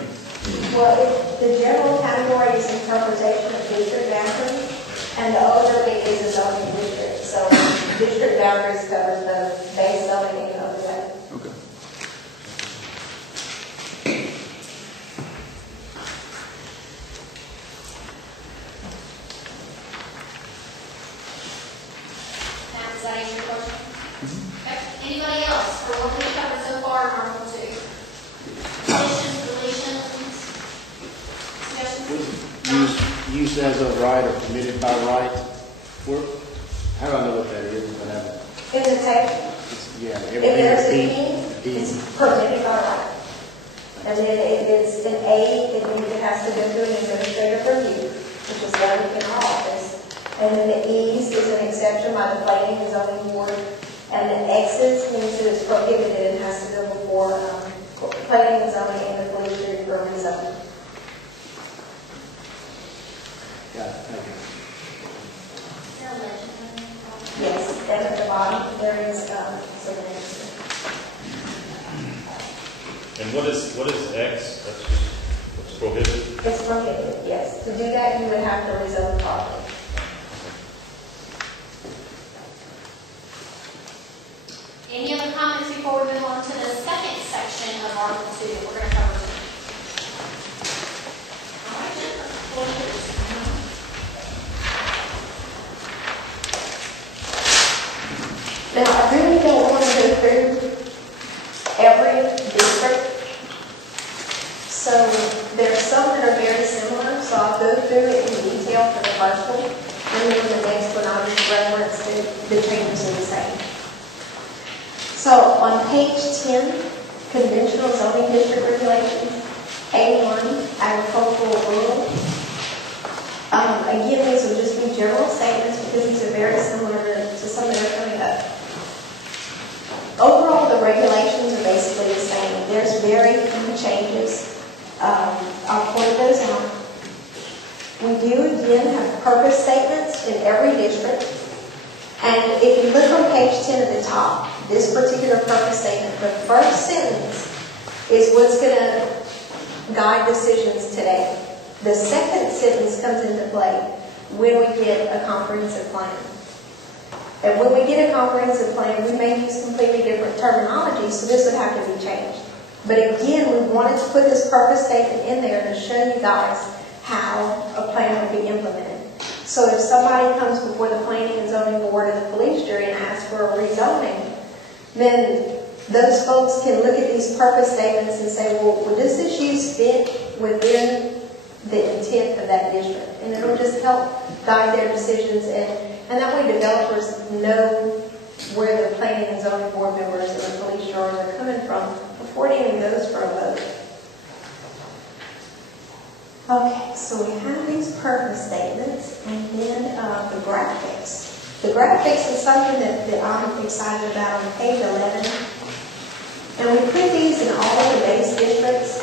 Well, the general category is interpretation of district boundaries, and the overlay is a zoning district. So district boundaries covers both base zoning and overlay. Okay. Matt, does that answer your question? Okay. Anybody else for what we've covered so far in Article 2? Additions, deletions, suggestions? Used as of right or permitted by right. How do I know what that is? If I haven't? In the text, Yeah, if there's a everything. E, it's permitted by right. And then if it's an A, it means it has to go through an administrative review, which is done in our office. And then the E's is an exception by the planning and zoning board. And the X's means that it's prohibited and has to go before planning and zoning and the police jury for rezoning. Got it, thank you. Is there a legend? Yes, and at the bottom, there is some names. And what is X? That's just what's prohibited? It's prohibited, yes. To do that, you would have to rezone the property. Any other comments before we move on to the second section of Article 2 that we're going to cover? All right, Jennifer, floor is yours. Now, I really don't want to go through every district. So there's some that are very similar, so I'll go through it in detail for the first one. And then the next one, I'll just reference the changes in the same. So on page 10, conventional zoning district regulations, A1, agricultural rural. Again, these will just be general statements because these are very similar to some that are coming up. Overall, the regulations are basically the same. There's very few changes. I'll point those out. We do again have purpose statements in every district. And if you look on page 10 at the top, this particular purpose statement, the first sentence is what's going to guide decisions today. The second sentence comes into play when we get a comprehensive plan. And when we get a comprehensive plan, we may use completely different terminology, so this would have to be changed. But again, we wanted to put this purpose statement in there to show you guys how a plan would be implemented. So if somebody comes before the planning and zoning board or the police jury and asks for a rezoning, then those folks can look at these purpose statements and say, well, would this issues fit within the intent of that district? And it'll just help guide their decisions, and that way developers know where the planning and zoning board members and the police jurors are coming from before it even goes for a vote. Okay, so we have these purpose statements and then the graphics. The graphics is something that I'm excited about on page 11. And we put these in all of the base districts.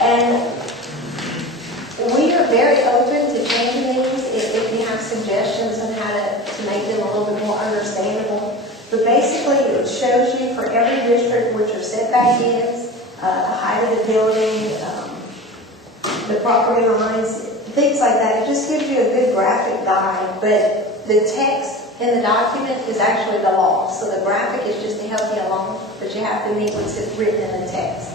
And we are very open to changing these if you have suggestions on how to make them a little bit more understandable. But basically, it shows you for every district what your setback is, the height of the building, the property lines, things like that. It just gives you a good graphic guide. But the text in the document is actually the law. So the graphic is just to help you along, but you have to meet what's written in the text.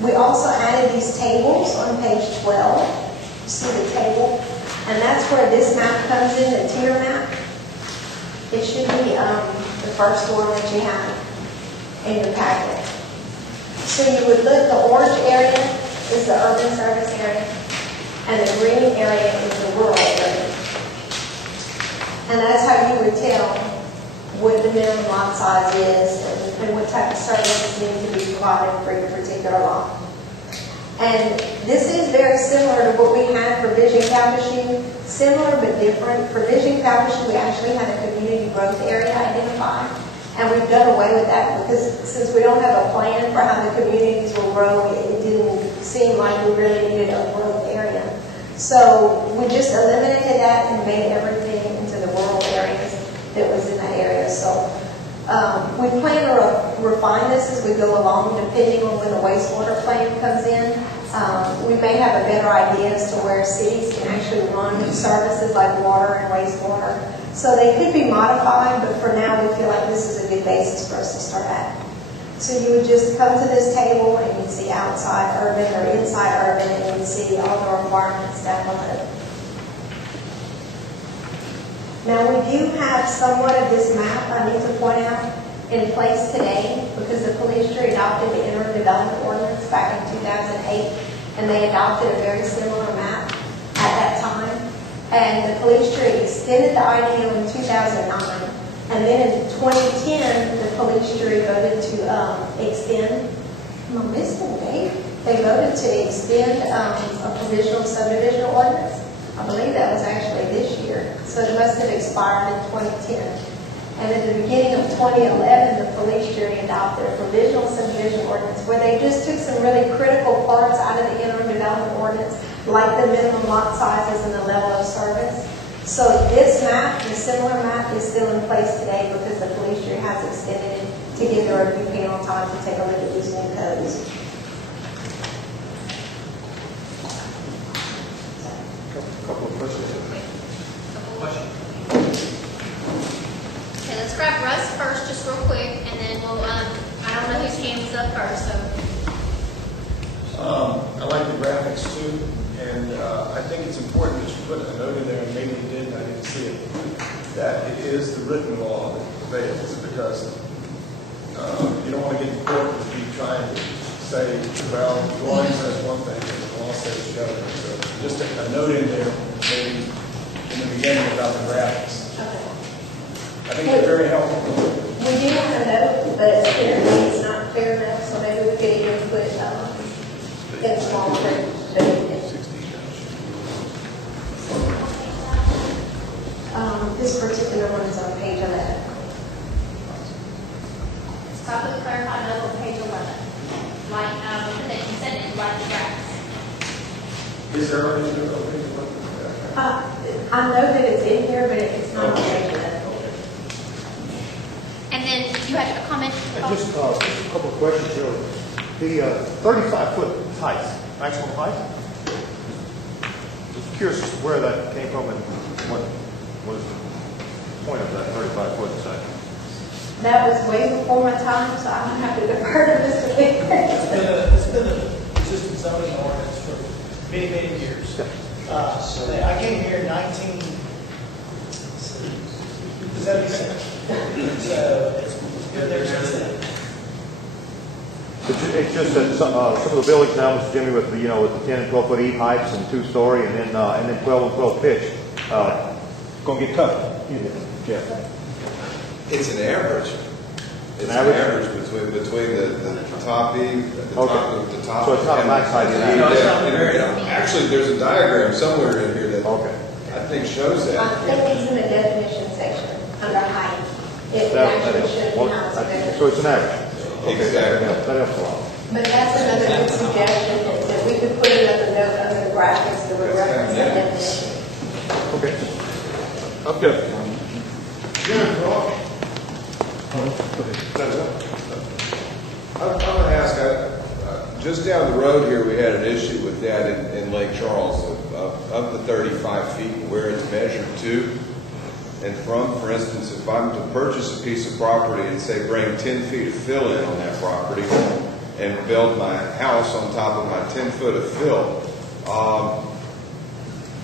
We also added these tables on page 12. You see the table? And that's where this map comes in, the tier map. It should be the first one that you have in your packet. So you would look, the orange area is the urban service area, and the green area is the rural area. And that's how you would tell what the minimum lot size is and what type of services need to be provided for your particular lot. And this is very similar to what we had for Vision Calcasieu, similar but different. For Vision Calcasieu, we actually had a community growth area identified, and we've done away with that because since we don't have a plan for how the communities will grow, it didn't seem like we really needed a growth area. So we just eliminated that and made everything into the rural areas that was in that area. So we plan to refine this as we go along, depending on when the wastewater plan comes in. We may have a better idea as to where cities can actually run services like water and wastewater. So they could be modified, but for now we feel like this is a good basis for us to start at. So you would just come to this table and you'd see outside urban or inside urban, and you'd see all the requirements down below. Now we do have somewhat of this map, I need to point out, in place today because the police jury adopted the interim development ordinance back in 2008, and they adopted a very similar map at that time. And the police jury extended the IDO in 2009, and then in 2010, the police jury voted to extend. Am I missing a date? They voted to extend a provisional subdivision ordinance. I believe that was actually this year, so it must have expired in 2010. And at the beginning of 2011, the police jury adopted a provisional subdivision ordinance where they just took some really critical parts out of the interim development ordinance, like the minimum lot sizes and the level of service. So this map, the similar map, is still in place today because the police jury has extended it to give the review panel time to take a look at these new codes. Couple of questions. Okay, let's grab Russ first, just real quick, and then we'll, I don't know whose hand is up first, so. I like the graphics too, and I think it's important that you put a note in there, and maybe you did, and I didn't see it, that it is the written law that prevails, because you don't want to get in court with you trying to say, well, the law says one thing, and the law says the other. So just a note in there, maybe in the beginning about the graphics. Okay. I think they're very helpful. We do have a note, but apparently it's not clear enough, so maybe we could even put in small print. This particular one is on page 11. Probably clarify note on page 11. Like, because they can send it like the graphics. Is there already a note? I know that it's in here, but it's not on page 11. And then you had a comment? Just a couple of questions here. The 35-foot height, maximum height? Just curious as to where that came from and what was the point of that 35-foot side? That was way before my time, so I'm going to have to defer to Mr. Vickers. It's been an existing zoning ordinance for many, many years. So I came here in 1976. So it's been there since then. It's just that some of the buildings now, Mr. Jimmy, with the with the 10 and 12 foot eave heights and 2-story, and then 12 and 12 pitch, going to get tough, isn't it, Jeff? It's an average. It's an average between the top eave, the top of the top. So it's not a max height. Actually, there's a diagram somewhere in here that okay. I think shows that. I think it's in the definition section, under height. It actually should be housing. So it's an average. Exactly. That helps a lot. But that's another good suggestion, is that we could put another note under the graphics that would reference that definition. Okay. Okay. I'm going to ask, just down the road here, we had an issue with that in Lake Charles of the 35 feet and where it's measured to and from. For instance, if I'm to purchase a piece of property and say bring 10 feet of fill in on that property and build my house on top of my 10 foot of fill,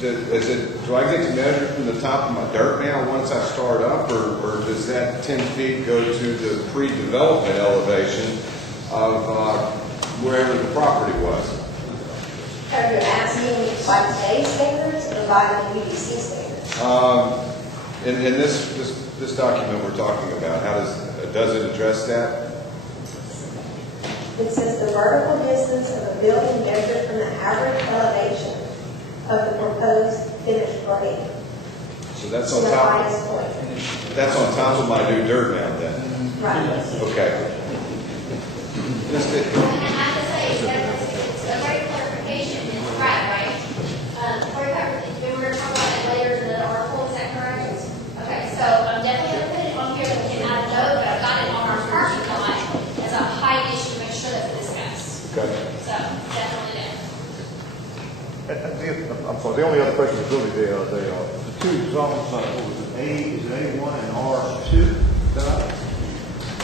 do I get to measure from the top of my dirt now once I start up, or does that 10 feet go to the pre-development elevation of wherever the property was? Are you asking by today's standards or by the UDC standards? In this document we're talking about, does it address that? It says the vertical distance of a building measured from the average elevation of the proposed finished grade. So that's To on the top. highest point. That's on top of my new dirt mound then. Right. Okay. And I have to say, it's a great clarification, it's right? Before you cover, we were talking about it later in the article, is that correct? Okay, so I'm definitely going to put it on here, we cannot know, but I've got it on our parking lot as a height issue to make sure that we discuss. Okay. So, definitely there. I'm sorry, the only other question is really the two zones, what was it, is it A1 and R2?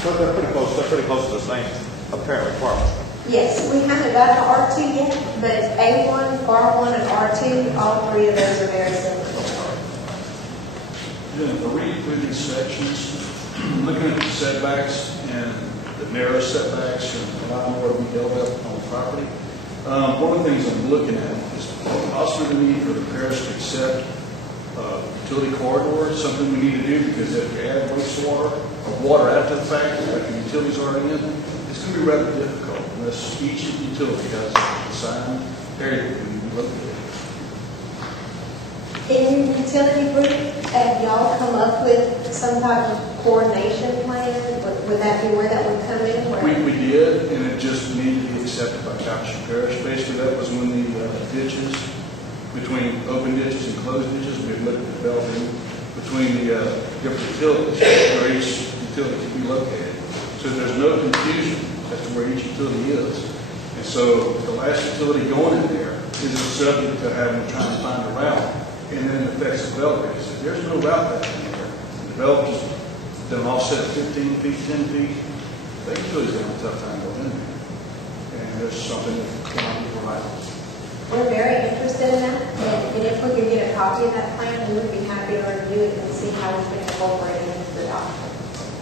So they're pretty close to the same apparent requirement. Yes, we haven't got to R2 yet, but A1, R1, and R2, all three of those are very similar. Reading through these sections, looking at the setbacks and the narrow setbacks and allowing more to be built up on the property. One of the things I'm looking at is possibly the need for the parish to accept utility corridor, something we need to do, because if we add wastewater or water after the fact, like the utilities are in, it's going to be rather difficult unless each utility has a assigned area that we need to look at. In your utility group, have y'all come up with some type of coordination plan? Would that be where that would come in? We did, and it just needed to be accepted by Calhoun Parish. Basically, that was when the ditches, between open ditches and closed ditches, we looked at developing between the different utilities, where each utility could be located. So there's no confusion as to where each utility is. And so the last utility going in there is subject to having to try and find a route, and then it affects the developer. If there's no route back in there, the developer's done offset 15 feet, 10 feet, they utilities have a tough time going in there. And there's something that cannot be provided. We're very interested in that, and if we could get a copy of that plan, we would be happy to review it and see how we can incorporate it into the document.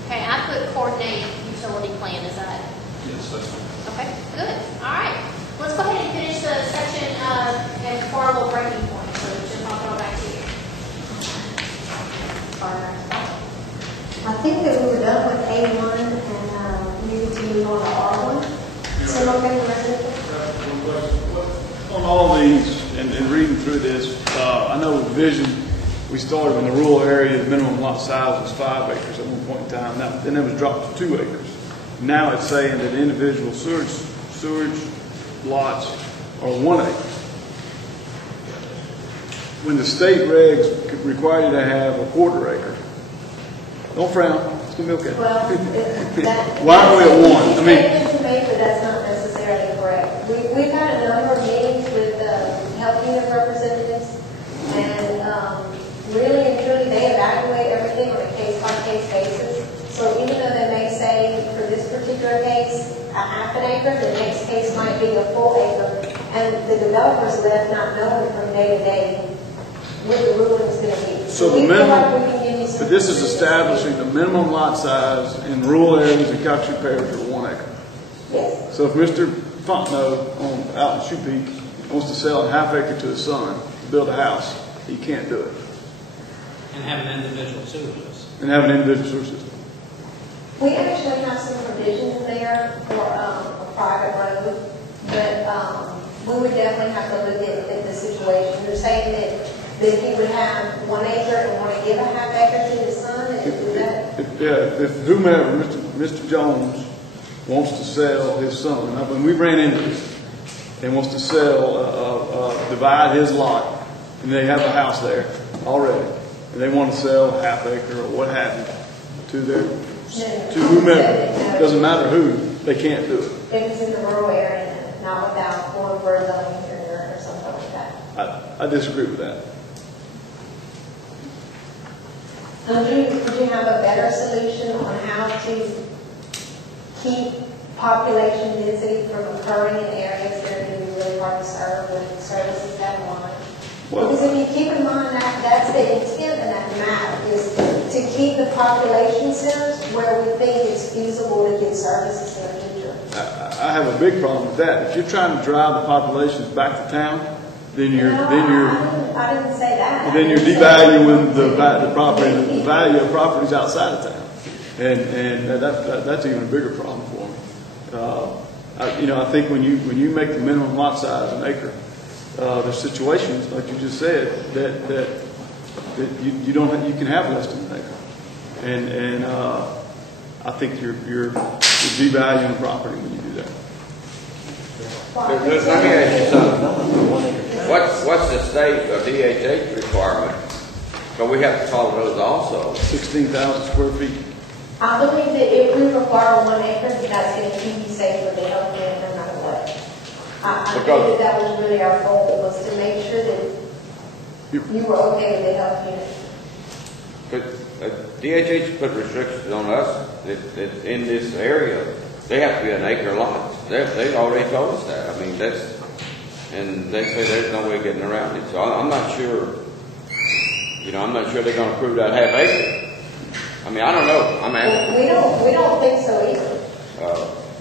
Okay, I put coordinated utility plan, is that? Yes, that's fine. Okay, good, all right. Let's go ahead and finish the section and affordable breaking point, so Jim, I'll throw it back to you. I think that we were done with A1 and needed to move on to R1. So, okay, On all these, and reading through this, I know with Vision, we started in the rural area, the minimum lot size was 5 acres at one point in time. Now, then it was dropped to 2 acres. Now it's saying that individual sewage lots are 1 acre. When the state regs require you to have a 1/4 acre, don't frown, it's going to be okay. Well, why are we at 1? I mean, to me, but that's not necessarily correct. We've had a number of meetings with health unit representatives, and really and truly, they evaluate everything on a case-by-case basis. So even though they may say, for this particular case, a 1/2 acre, the next case might be a full acre, and the developer's left not knowing from day to day what the ruling's going to be. So the we feel minimum, like we can give you some but this is precision. establishing the minimum lot size in rural areas in Calhoun Parish are 1 acre. Yes. So if Mr. Fontenot out in Shoe Peak wants to sell a 1/2 acre to his son to build a house, he can't do it. And have an individual sewer system. And have an individual sewer system. We actually have some provisions there for a private road, but we would definitely have to look at the situation. You're saying that that he would have 1 acre and want to give a half acre to his son and do that? If whomever, Mr. Jones, wants to sell his son, I mean, we ran into this, and wants to sell, divide his lot, and they have a house there already, and they want to sell a half acre or what have you to whomever, doesn't matter who, they can't do it. If it's in the rural area, not without going for a zoning hearing or something like that. I disagree with that. Do you have a better solution on how to keep population density from occurring in areas that are going to be really hard to serve with services that line? Because if you keep in mind that's the intent of that map, is to keep the population centers where we think it's feasible to get services in the future. I have a big problem with that. If you're trying to drive the populations back to town, I didn't say that. Then you're devaluing the property, the value of properties outside of town, and that's even a bigger problem for me. I think when you make the minimum lot size an acre, there's situations like you just said that you can have less than an acre, and I think you're devaluing property when you do that. Let me ask you something. What's the state of DHH requirement? But we have to follow those also. 16,000 square feet. I believe that if we require 1 acre, that's going to keep you safe for the health care no matter what. I think that was really our goal, was to make sure that you were okay with the health unit. But DHH put restrictions on us that in this area, they have to be an acre lots. They've already told us that. I mean, and they say there's no way of getting around it. So I'm not sure, I'm not sure they're going to approve that half acre. I mean, I don't know. We don't think so either.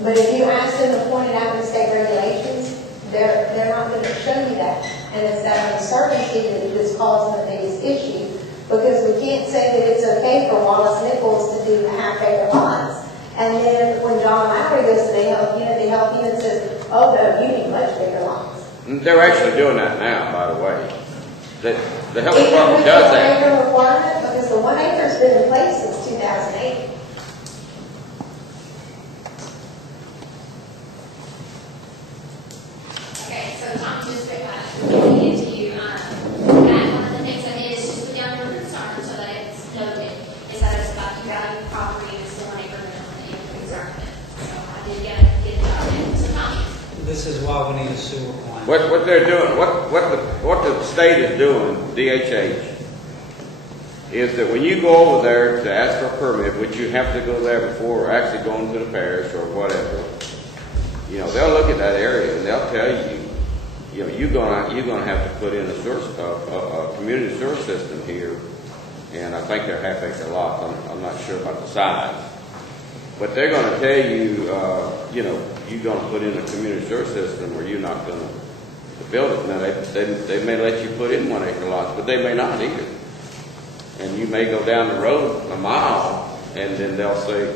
But if you ask them to point it out in the state regulations, they're not going to show you that. And it's that uncertainty that is causing the biggest issue. Because we can't say that it's okay for Wallace Nichols to do the half acre lots. And then when John Lowry goes to the health unit says, oh no, you need much bigger lots. They're actually doing that now, by the way. The health department does that. Acre requirement, because the 1 acre has been in place since 2008. Okay, so Tom, just looking into you, one of the things I did is just put down your concern so that it's noted, is that it's about the value of property and it's the 1 acre minimum that you're concerned with. So I did get it out there. So Tom. This is why we need a sewer plant. What they're doing, what the state is doing, DHH, is that when you go over there to ask for a permit, which you have to go there before actually going to the parish or whatever, they'll look at that area and they'll tell you, you're gonna have to put in a community sewer system here, and I think they're half acre lots. I'm not sure about the size, but they're going to tell you, you're going to put in a community sewer system, or you're not going to build it. Now they may let you put in 1 acre lots, but they may not either. And you may go down the road a mile, and then they'll say,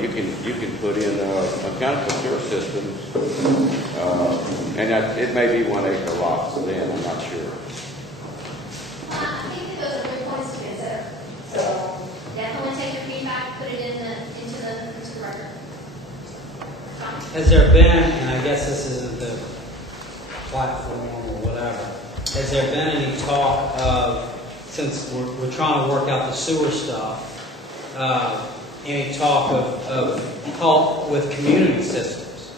you can put in a mechanical sewer system, and it may be 1 acre lots. Then I'm not sure. I think that those are good points to consider. So definitely take your feedback, put it into the record. Has there been, and I guess this isn't the platform or whatever, has there been any talk of, since we're trying to work out the sewer stuff, any talk of help with community systems?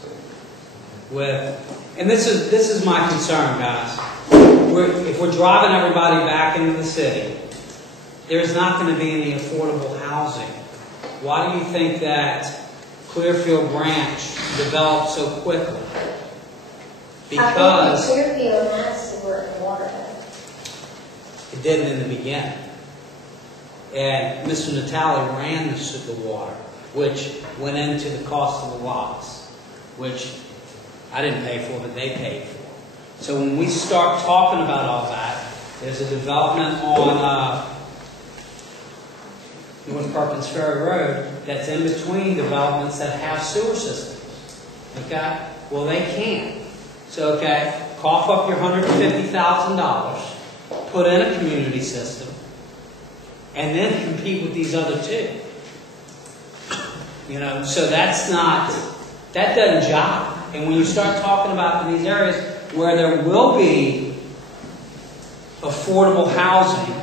And this is my concern, guys. If we're driving everybody back into the city, there's not going to be any affordable housing. Why do you think that Clearfield Branch developed so quickly? Because I think Clearfield has sewer and water. it didn't in the beginning. And Mr. Natale ran the water, which went into the cost of the lots, which I didn't pay for, but they paid for. So when we start talking about all that, there's a development on North Perkins Ferry Road that's in between developments that have sewer systems. Okay? Well, they can't. So, cough up your $150,000, put in a community system, and then compete with these other two. You know, so that doesn't jive. And when you start talking about these areas where there will be affordable housing,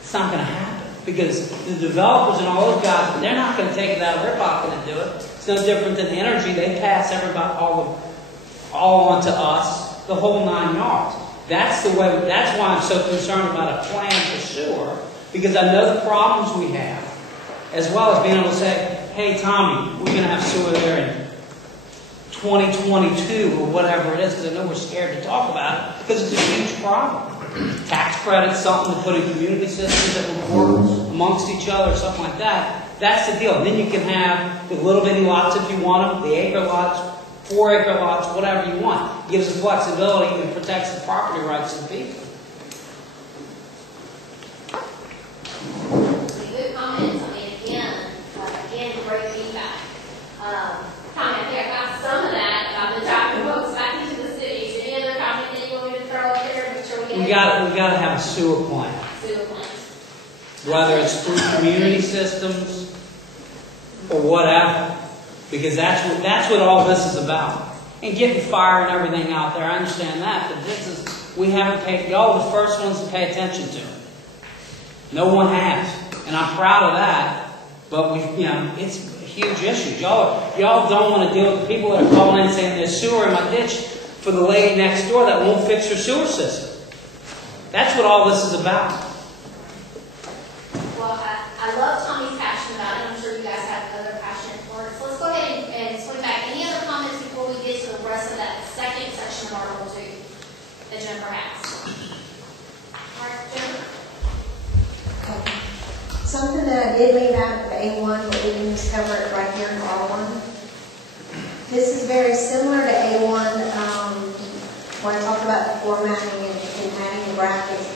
it's not going to happen. Because the developers and all those guys, they're not going to take it out of their pocket and do it. It's no different than energy. They pass everybody all onto us, the whole 9 yards. That's the way. That's why I'm so concerned about a plan for sewer, because I know the problems we have, as well as being able to say, "Hey, Tommy, we're going to have sewer there in 2022 or whatever it is," because I know we're scared to talk about it because it's a huge problem. Tax credits, something to put in community systems that will work amongst each other, or something like that. That's the deal. Then you can have the little bitty lots if you want them, the acre lots, 4-acre lots, whatever you want. It gives the flexibility and protects the property rights of the people. Good comments. I mean, again, great feedback. Tommy, I think I got some of that about the driving folks back into the cities. Any other comment that you want me to throw up there? Make sure we got to have a sewer plant. Sewer plant. Whether it's through community systems or whatever, because that's what all this is about. And getting fire and everything out there, I understand that, but we haven't paid. Y'all are the first ones to pay attention to it. No one has, and I'm proud of that. But it's a huge issue. Y'all don't want to deal with the people that are calling in saying there's sewer in my ditch for the lady next door that won't fix her sewer system. That's what all this is about. Well, I love Tommy's passion about it. I'm sure you guys have other passionate for it. So let's go ahead and swing back. Any other comments before we get to the rest of that second section of Article 2 that Jennifer has? All right, Jennifer? Okay. Something that I did leave out of A1, but we can just cover it right here in R1. This is very similar to A1 when I talk about the formatting and adding the graphics.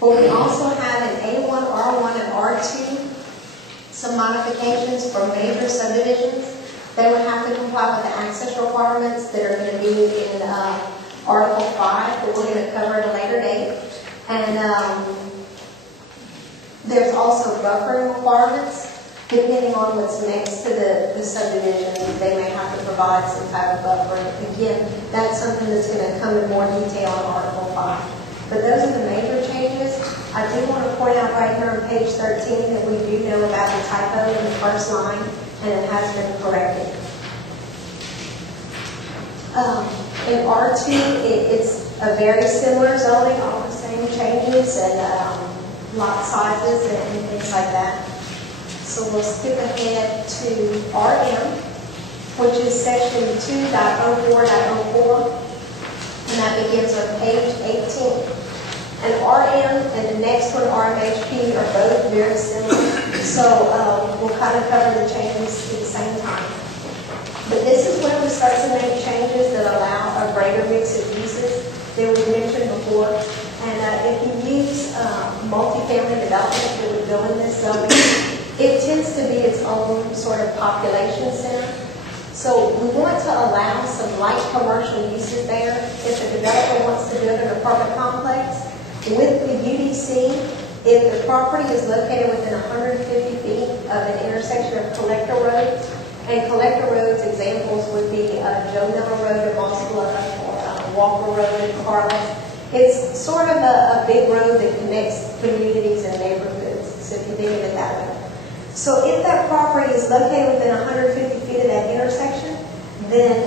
But we also have in A1, R1, and R2 some modifications for major subdivisions. They would have to comply with the access requirements that are going to be in Article 5 that we're going to cover at a later date. And there's also buffering requirements. Depending on what's next to the subdivision, they may have to provide some type of buffering. Again, that's something that's going to come in more detail in Article 5. But those are the major changes. I do want to point out right here on page 13 that we do know about the typo in the first line, and it has been corrected. In R2, it's a very similar zoning, all the same changes and lot sizes and things like that. So we'll skip ahead to RM, which is section 2.04.04, and that begins on page 18. And RM and the next one, RMHP, are both very similar. So we'll kind of cover the changes at the same time. But this is when we start to make changes that allow a greater mix of uses that we mentioned before. And if you use multifamily development that would go in this zoning, it tends to be its own sort of population center. So we want to allow some light commercial uses there. If the developer wants to build an apartment complex, with the UDC, if the property is located within 150 feet of an intersection of collector roads, and collector roads examples would be Joe Miller Road in Moss Bluff or Walker Road in Carlisle. It's sort of a big road that connects communities and neighborhoods, so if you think of it that way. So if that property is located within 150 feet of that intersection, then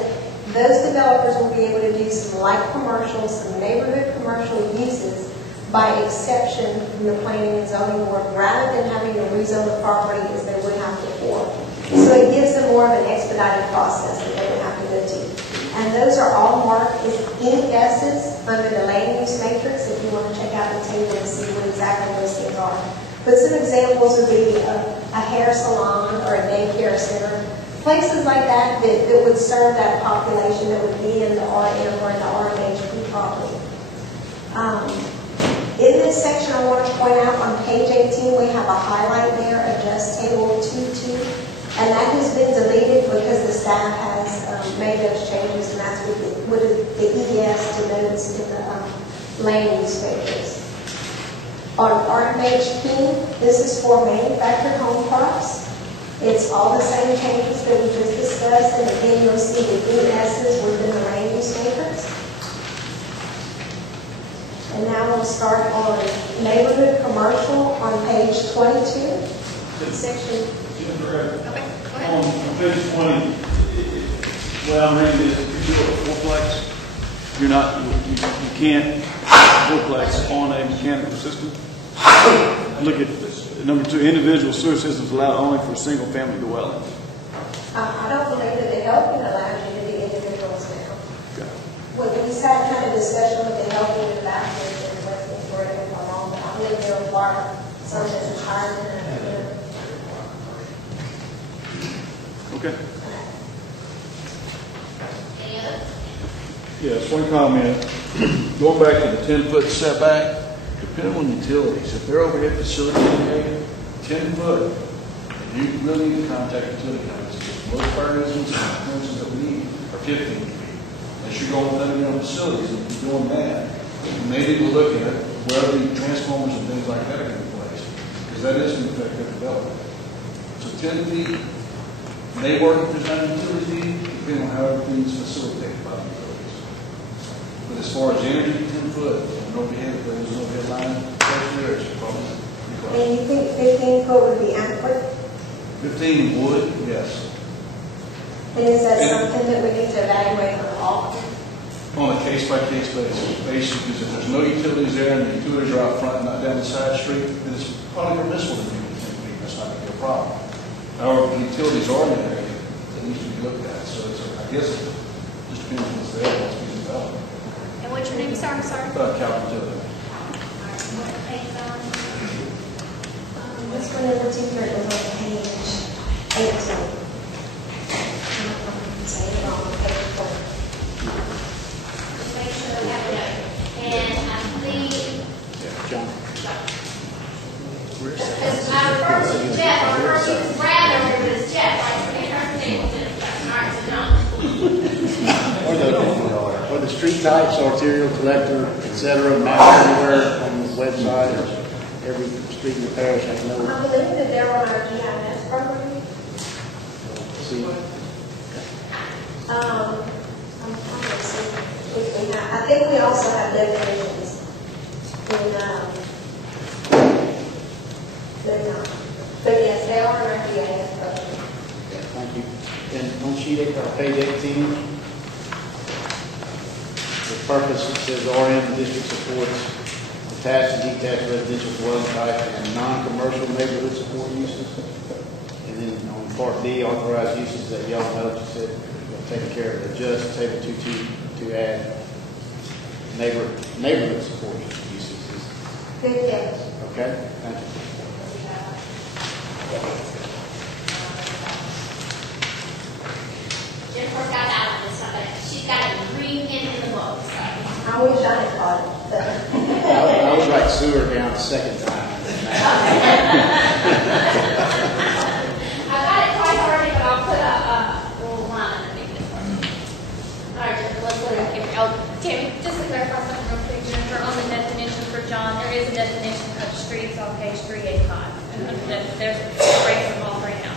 those developers will be able to do some light commercial, some neighborhood commercial uses by exception from the Planning and Zoning Board, rather than having to rezone the property as they would have before. So it gives them more of an expedited process that they would have to go to. And those are all marked as ESs under the land use matrix if you want to check out the table and see what exactly those things are. But some examples would be a hair salon or a daycare center, places like that that would serve that population that would be in the RM or in the RMHP property. In this section, I want to point out on page 18, we have a highlight there, adjust table 2.2, and that has been deleted because the staff has made those changes, and that's what the ES denotes in the land use matrix. On RMHP, this is for manufactured home parks. It's all the same changes that we just discussed, and again, you'll see the ESs within the land use matrix. And now we'll start on neighborhood commercial on page 22, section. Okay, go ahead. On page 20, well, I'm reading this, if you do a fourplex, you're not, you can't fourplex on a mechanical system. Look at number 2, individual sewer systems allowed only for single-family dwellings. I don't believe that the health unit allows you to be individuals now. Okay. When we sat and had a discussion with the health unit about this, and Western correct me if I'm wrong, but I believe they require something that's higher than that. Okay. And Yes, one comment. Going back to the 10-foot setback, depending on utilities, if they're overhead facility area, 10 foot, you really need to contact utility companies. Most fire easements and clearances that we need are 15 feet. Unless you're going with underground facilities and you're doing that, you may need to look at where the transformers and things like that are going to be placed, because that is going to affect their development. So 10 feet may work if there's not a utility need, depending on how everything's facilitated by the utilities. But as far as energy, 10 foot, no overhead, if there's no overhead line, there is probably. And you think 15 foot would be adequate? 15 would, yes. And is that something that we need to evaluate often? On a case-by-case basis, basically, because if there's no utilities there and the utilities are out front, not down the side street, then it's probably permissible to do 10 feet. That's not going to be a problem. However, the utilities are in the area that needs to be looked at. So it's, I guess it just depends on what's there, what's being developed. and what's your name, sir? I'm sorry. Calvin Utility. What page is that on? This one in particular is on page 18. Say it wrong, page 4. Just make sure we have it. And I believe, John. because I refer to Jeff, I refer to Brad over here as Jeff, right? So we heard the name of Jeff. All right, so John. Or the street types, arterial collector, et cetera, mapped everywhere on the website, or every street in the parish has no. I believe that they're on our GIS program. See, I'm trying to see if we have, I think we also have definitions. They're not. But yes, they are on our GIS program. thank you. And on sheet 8, page 18, the purpose, it says RM, the district supports attached and detached residential dwelling types and non-commercial neighborhood support uses. And then on part D, authorized uses that y'all know, you said, taking care of adjust table 2 to add neighborhood support uses. Good catch. Okay, thank you. Jennifer got out of this, but she's got it green in the book, so. I wish I had caught it, but. I would write sewer down the second time. I got it twice already, but I'll put a little line underneath this one. All right, Jennifer, let's go ahead and keep it. Oh, Tammy, just to clarify something real quick, Jennifer, on the definition for John, there is a definition of streets on page 385. And under that, there's a break from all right now.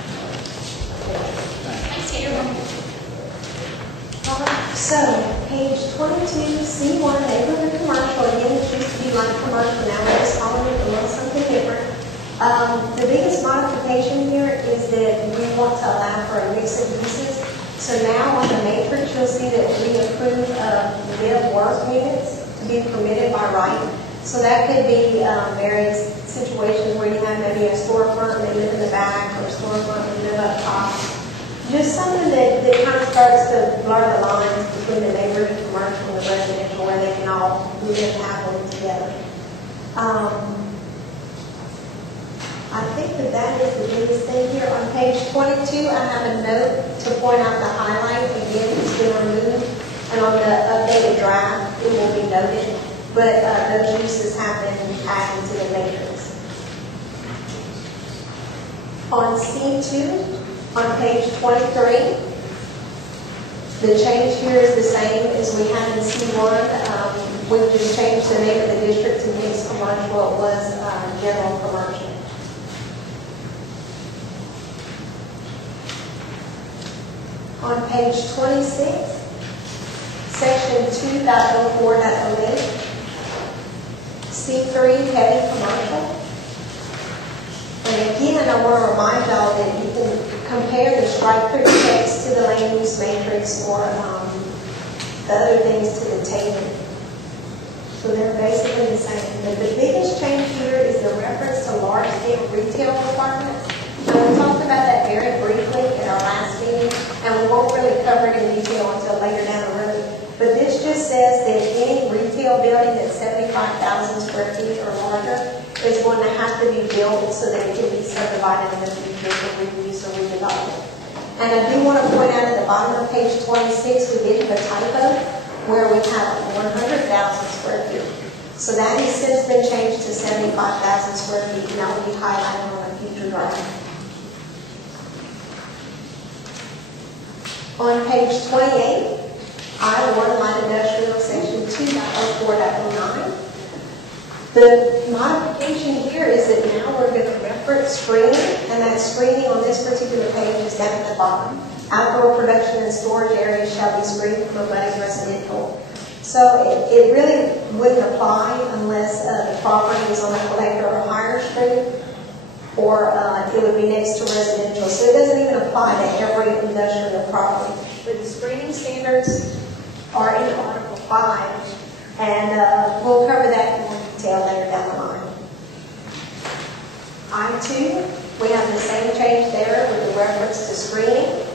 Thanks, Tammy. Alright, so page 22, C1, neighborhood commercial, again, it used to be light commercial, now we're just calling it a little something different. The biggest modification here is that we want to allow for a mix of uses. So now on the matrix, you'll see that we approve of live work units to be permitted by right. So that could be various situations where you have maybe a storefront and they live in the back, or a storefront and they live up top. Just something that kind of starts to blur the lines between the neighborhood commercial and the residential, where they can all live happily together. I think that is the biggest thing here. On page 22, I have a note to point out the highlight. Again, it's been removed. And on the updated draft, it will be noted. But those uses have been added to the matrix. On C2, on page 23, the change here is the same as we had in C1. We've just changed the name of the district to mixed commercial. It was general commercial. On page 26, section 2.04.08, C3 heavy commercial. And again, I want to remind y'all that you can compare the strike-through text to the land use matrix or the other things to the table. So they're basically the same. But the biggest change here is the reference to large-scale retail requirements. And we talked about that very briefly in our last meeting, and we won't really cover it in detail until later down the road. But this just says that any retail building that's 75,000 square feet or larger is going to have to be built so that it can be subdivided in the future for reuse or redevelopment. And I do want to point out at the bottom of page 26, we did have a typo where we have 100,000 square feet. So that has since been changed to 75,000 square feet, and that will be highlighted on a future drawing. On page 28, I-1 light industrial section 2.04.09. The modification here is that now we're going to reference screening, and that screening on this particular page is down at the bottom. Outdoor production and storage areas shall be screened from abutting residential. So it really wouldn't apply unless the property is on a collector or higher street, or it would be next to residential. So it doesn't even apply to every industrial property. But the screening standards are in Article 5, and we'll cover that in more detail later down the line. I-2, we have the same change there with the reference to screening.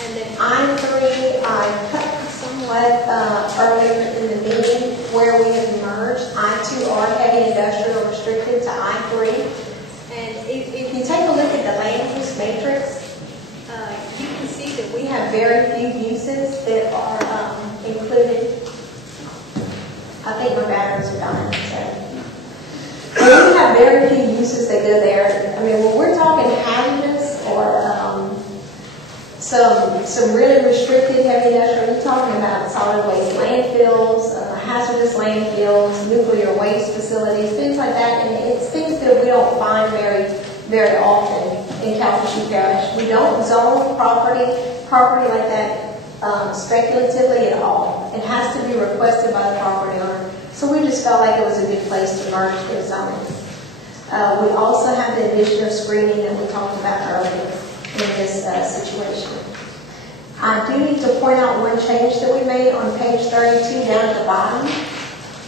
And then I-3, I cut somewhat earlier in the meeting where we have merged I-2R heavy industrial restricted to I-3. And if you take a look at the land use matrix, you can see that we have very few uses that are included. I think my batteries are dying, so. We have very few uses that go there. I mean, when we're talking hazardous or some really restricted heavy industrial, we're talking about solid waste landfills, hazardous landfills, nuclear waste facilities, things like that. And it's things that we don't find very often in Calhoun Parish. We don't zone property like that speculatively at all. It has to be requested by the property owner. So we just felt like it was a good place to merge their zones. We also have the addition of screening that we talked about earlier in this situation. I do need to point out one change that we made on page 32 down at the bottom.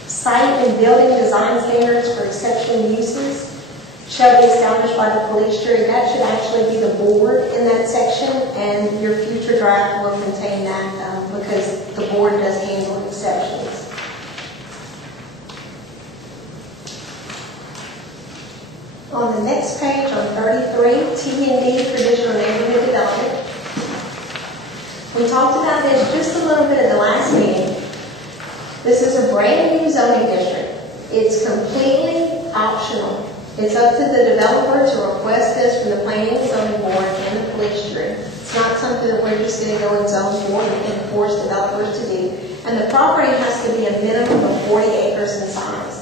Site and building design standards for exceptional uses shall be established by the police jury. That should actually be the board in that section, and your future draft will contain that because the board does handle exceptions. On the next page, on 33, T&D, traditional neighborhood development. We talked about this just a little bit at the last meeting. This is a brand new zoning district. It's completely optional. It's up to the developer to request this from the planning and zoning board and the police jury. It's not something that we're just going to go and zone for and force developers to do. And the property has to be a minimum of 40 acres in size.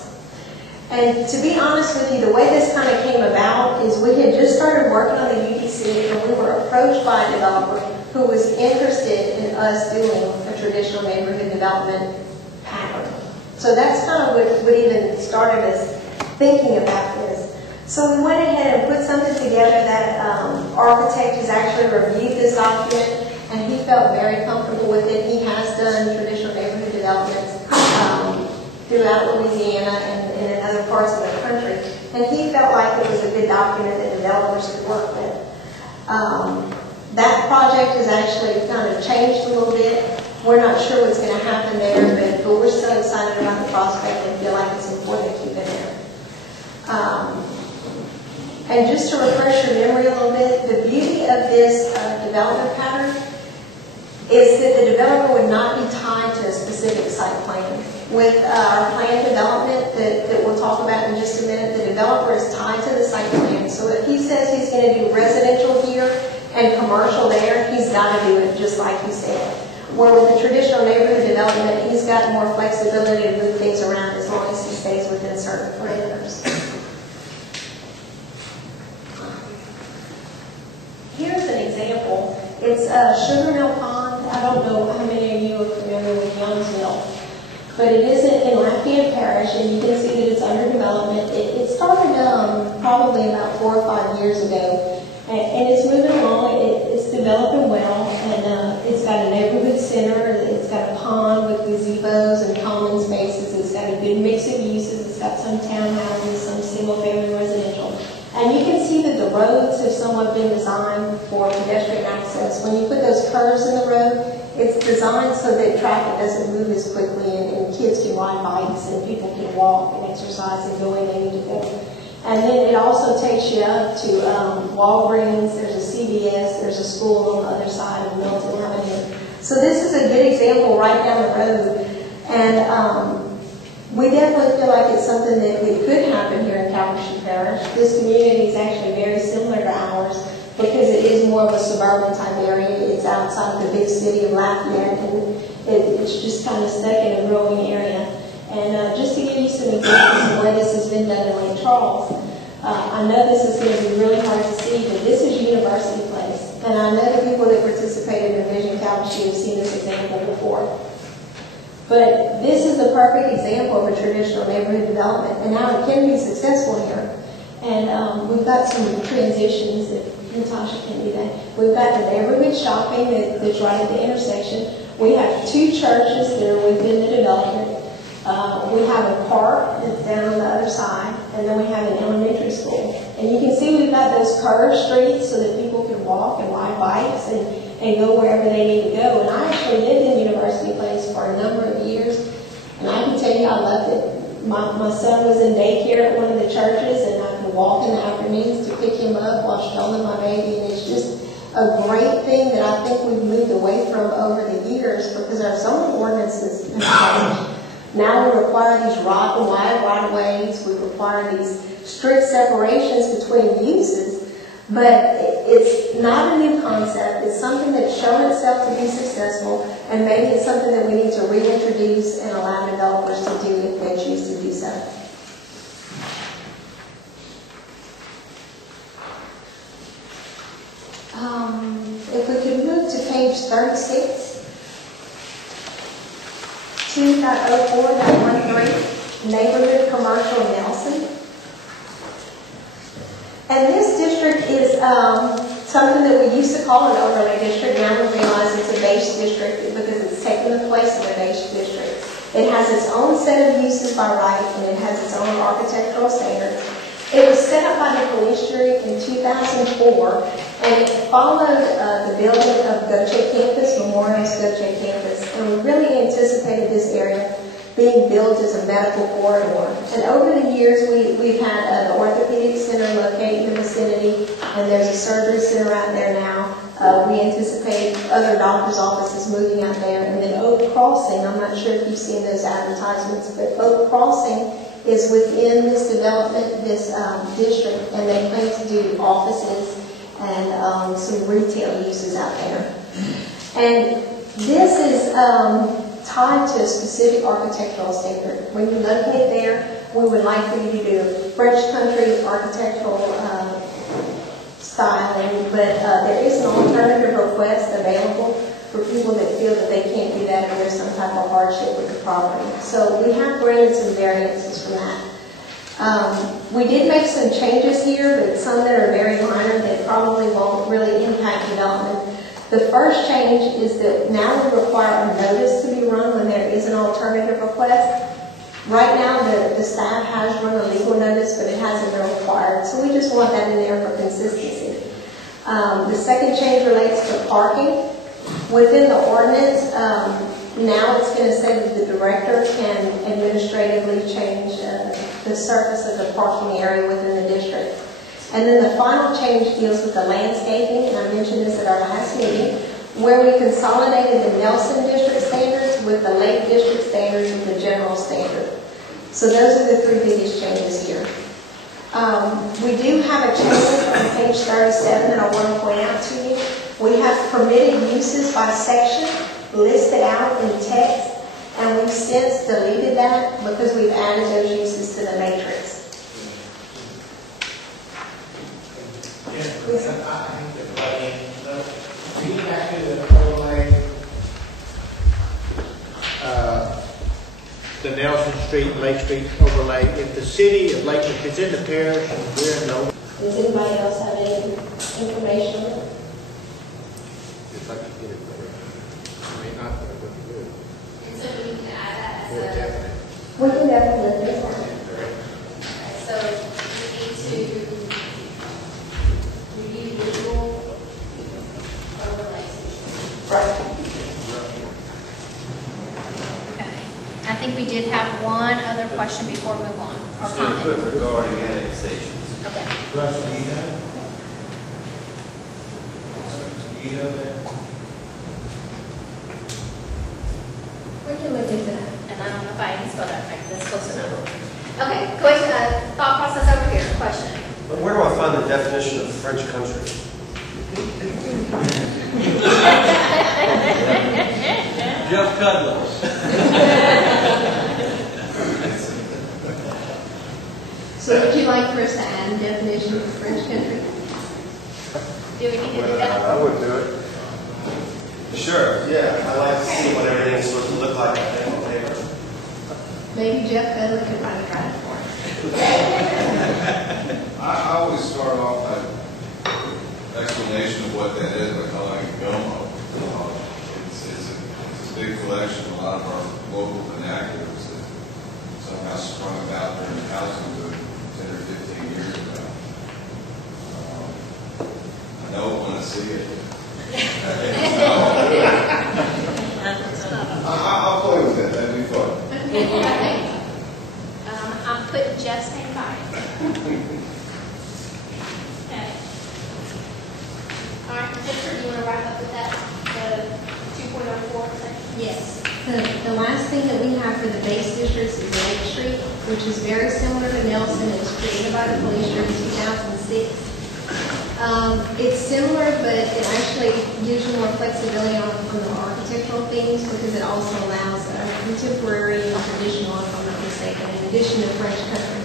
And to be honest with you, the way this kind of came about is we had just started working on the UDC, and we were approached by a developer who was interested in us doing a traditional neighborhood development pattern. So that's kind of what even started us thinking about this. So we went ahead and put something together that architect has actually reviewed this document, and he felt very comfortable with it. He has done traditional neighborhood developments throughout Louisiana and in other parts of the country, and he felt like it was a good document that developers could work with. That project has actually kind of changed a little bit. We're not sure what's going to happen there, but we're still excited about the prospect and feel like it's important to keep it there. And just to refresh your memory a little bit, the beauty of this development pattern is that the developer would not be tied to a specific site plan. With our planned development that we'll talk about in just a minute, the developer is tied to the site plan. So if he says he's going to do residential here and commercial there, he's got to do it just like he said. Where with the traditional neighborhood development, he's got more flexibility to move things around as long as he stays within certain parameters. Here's an example. It's Sugar Mill Pond. I don't know how many of you are familiar with Youngsville, but it is in Lafayette Parish, and you can see that it's under development. It started probably about 4 or 5 years ago, and it's moving along. It's developing well, and it's got a neighborhood center. It's got a pond with gazebos and common spaces. It's got a good mix of uses. It's got some townhouses, some single-family residential. And you can see that the roads have somewhat been designed for pedestrian access. When you put those curves in the road, it's designed so that traffic doesn't move as quickly, and kids can ride bikes and people can walk and exercise and go where they need to go. And then it also takes you up to Walgreens, there's a CVS, there's a school on the other side of Milton Avenue. So this is a good example right down the road. And we definitely feel like it's something that could happen here in Calcasieu Parish. This community is actually very similar to ours because it is more of a suburban type area. It's outside of the big city of Lafayette, and it's just kind of stuck in a growing area. And just to give you some examples of where this has been done in Lake Charles, I know this is going to be really hard to see, but this is University Place. And I know the people that participated in Vision Calcasieu have seen this example before. But this is the perfect example of a traditional neighborhood development, and now it can be successful here. And we've got some transitions, if Natasha can do that. We've got the neighborhood shopping that's right at the intersection. We have 2 churches that are within the development. We have a park that's down on the other side, and then we have an elementary school. And you can see we've got those curved streets so that people can walk and ride bikes and go wherever they need to go. And I actually lived in University Place for a number of years, and I can tell you I loved it. My son was in daycare at one of the churches, and I could walk in the afternoons to pick him up while strolling my baby, and it's just a great thing that I think we've moved away from over the years because our zoning ordinances have changed. Now we require these wide right-of-ways, we require these strict separations between uses, but it's not a new concept. It's something that's shown itself to be successful, and maybe it's something that we need to reintroduce and allow developers to do if they choose to do so. If we could move to page 36. 2.04.13, Neighborhood Commercial Nelson. And this district is something that we used to call an overlay district. Now we realize it's a base district because it's taken the place of a base district. It has its own set of uses by right, and it has its own architectural standards. It was set up by the police jury in 2004, and it followed the building of Goche Campus, Memorial's Goche Campus, and we really anticipated this area being built as a medical corridor. And over the years, we've had the orthopedic center located in the vicinity, and there's a surgery center out there now. We anticipate other doctors' offices moving out there. And then Oak Crossing, I'm not sure if you've seen those advertisements, but Oak Crossing is within this development, this district, and they plan to do offices and some retail uses out there. And this is tied to a specific architectural standard. When you locate there, we would like for you to do French country architectural styling, but there is an alternative request available for people that feel that they can't do that or there's some type of hardship with the property. So we have granted some variances from that. We did make some changes here, but some that are very minor that probably won't really impact development. The first change is that now we require a notice to be run when there is an alternative request. Right now, the staff has run a legal notice, but it hasn't been required. So we just want that in there for consistency. The second change relates to parking. Within the ordinance, now it's going to say that the director can administratively change the surface of the parking area within the district. And then the final change deals with the landscaping, and I mentioned this at our last meeting, where we consolidated the Nelson district standards with the Lake district standards with the general standard. So those are the 3 biggest changes here. We do have a change on page 37 that I want to point out to you. We have permitted uses by section, listed out in text, and we've since deleted that because we've added those uses to the matrix. We acted an overlay, the Nelson Street, Lake Street overlay. If the city of Lake, if it's in the parish, we're in the. Does anybody else have any information on it? If I could get it better. I mean, not that it would be good. And so we can add that as Or a, definite. We can definitely do that. so we need to review visual overlays. Right. Okay. I think we did have one other question before we move on, or comment. Regarding annexations. Okay. Russ, do you know? Do you know that? We can look into that. And I don't know if I even spelled that right, that's close enough. Okay, question, thought process over here, question. But where do I find the definition of French country? Jeff Cudlitz. So would you like for us to add a definition of French country? Do we need to do that? I would do it. Sure, yeah. I like to see what everything's supposed to look like on paper. Maybe Jeff Cudlitz could write a draft for us. I always start off by explanation of what that is by calling it GOMO. It's a big collection of a lot of our local vernaculars that somehow sprung about during the housing boom 10 or 15 years ago. I know it when I see it. I'll play with that. That'd be fun. I'm putting Jeff's name by it. Okay. All right, Jennifer, do you want to wrap up with that, the 2.04 section? Yes. The last thing that we have for the base districts is Lake Street, which is very similar to Nelson. It was created by the police in 2006. It's similar, but it actually gives you more flexibility on the architectural things because it also allows contemporary and traditional, if I'm not mistaken, in addition to French country.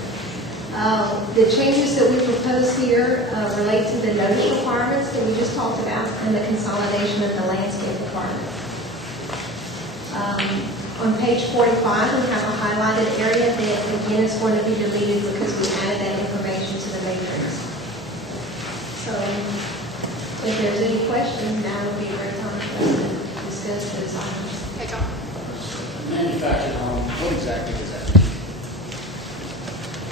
The changes that we propose here relate to the notice requirements that we just talked about and the consolidation of the landscape requirements. On page 45, we have a highlighted area that again is going to be deleted because we added that information to the matrix. So if there's any questions, now would be a great time for us to discuss those items. Okay, John. Manufactured home, what exactly does that mean?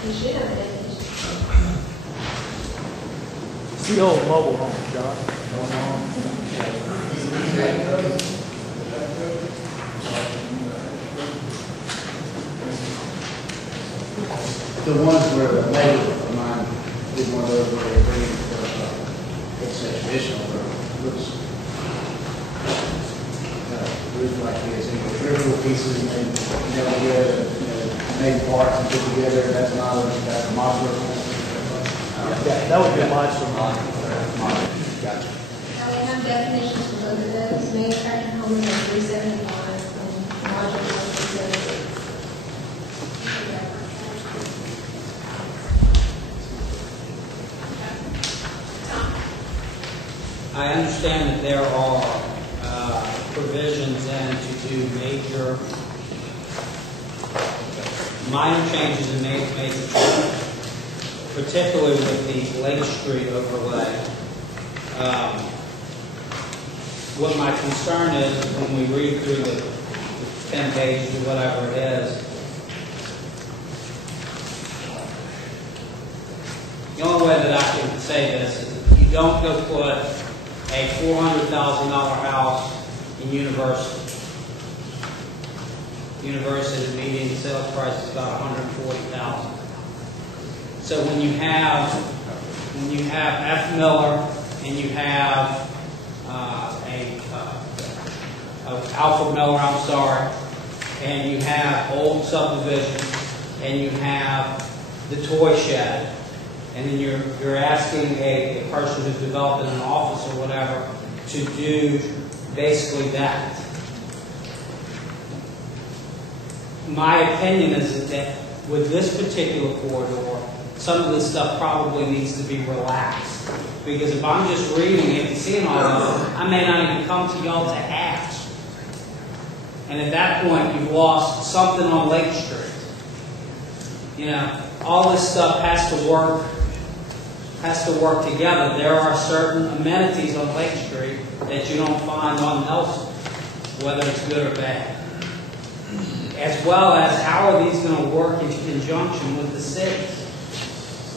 You should have a definition. It's the old mobile home, John. The ones where the neighbor of mine did one of those where they bring it for, let's say traditional, but it looks like this, and with little pieces made, together, made parts and put together, that's not a modular. That would be my solution. Gotcha. Now we have definitions for both of those. Manufactured homes are 375 and modular homes are 376. I understand that there are provisions then to do minor changes and major changes, particularly with the Lake Street overlay. What my concern is when we read through the 10 pages or whatever it is, the only way that I can say this is you don't go put a $400,000 house in University. University, the median sales price is about $140,000. So when you have F. Miller and you have Alfred Miller, I'm sorry, and you have Old Subdivision, and you have the Toy Shed, and then you're asking a person who's developing an office or whatever to do basically that. my opinion is that with this particular corridor, some of this stuff probably needs to be relaxed. Because if I'm just reading it and seeing all of it, I may not even come to y'all to ask. And at that point, you've lost something on Lake Street. You know, all this stuff has to work together. There are certain amenities on Lake Street that you don't find on Nelson, whether it's good or bad. As well as how are these going to work in conjunction with the cities?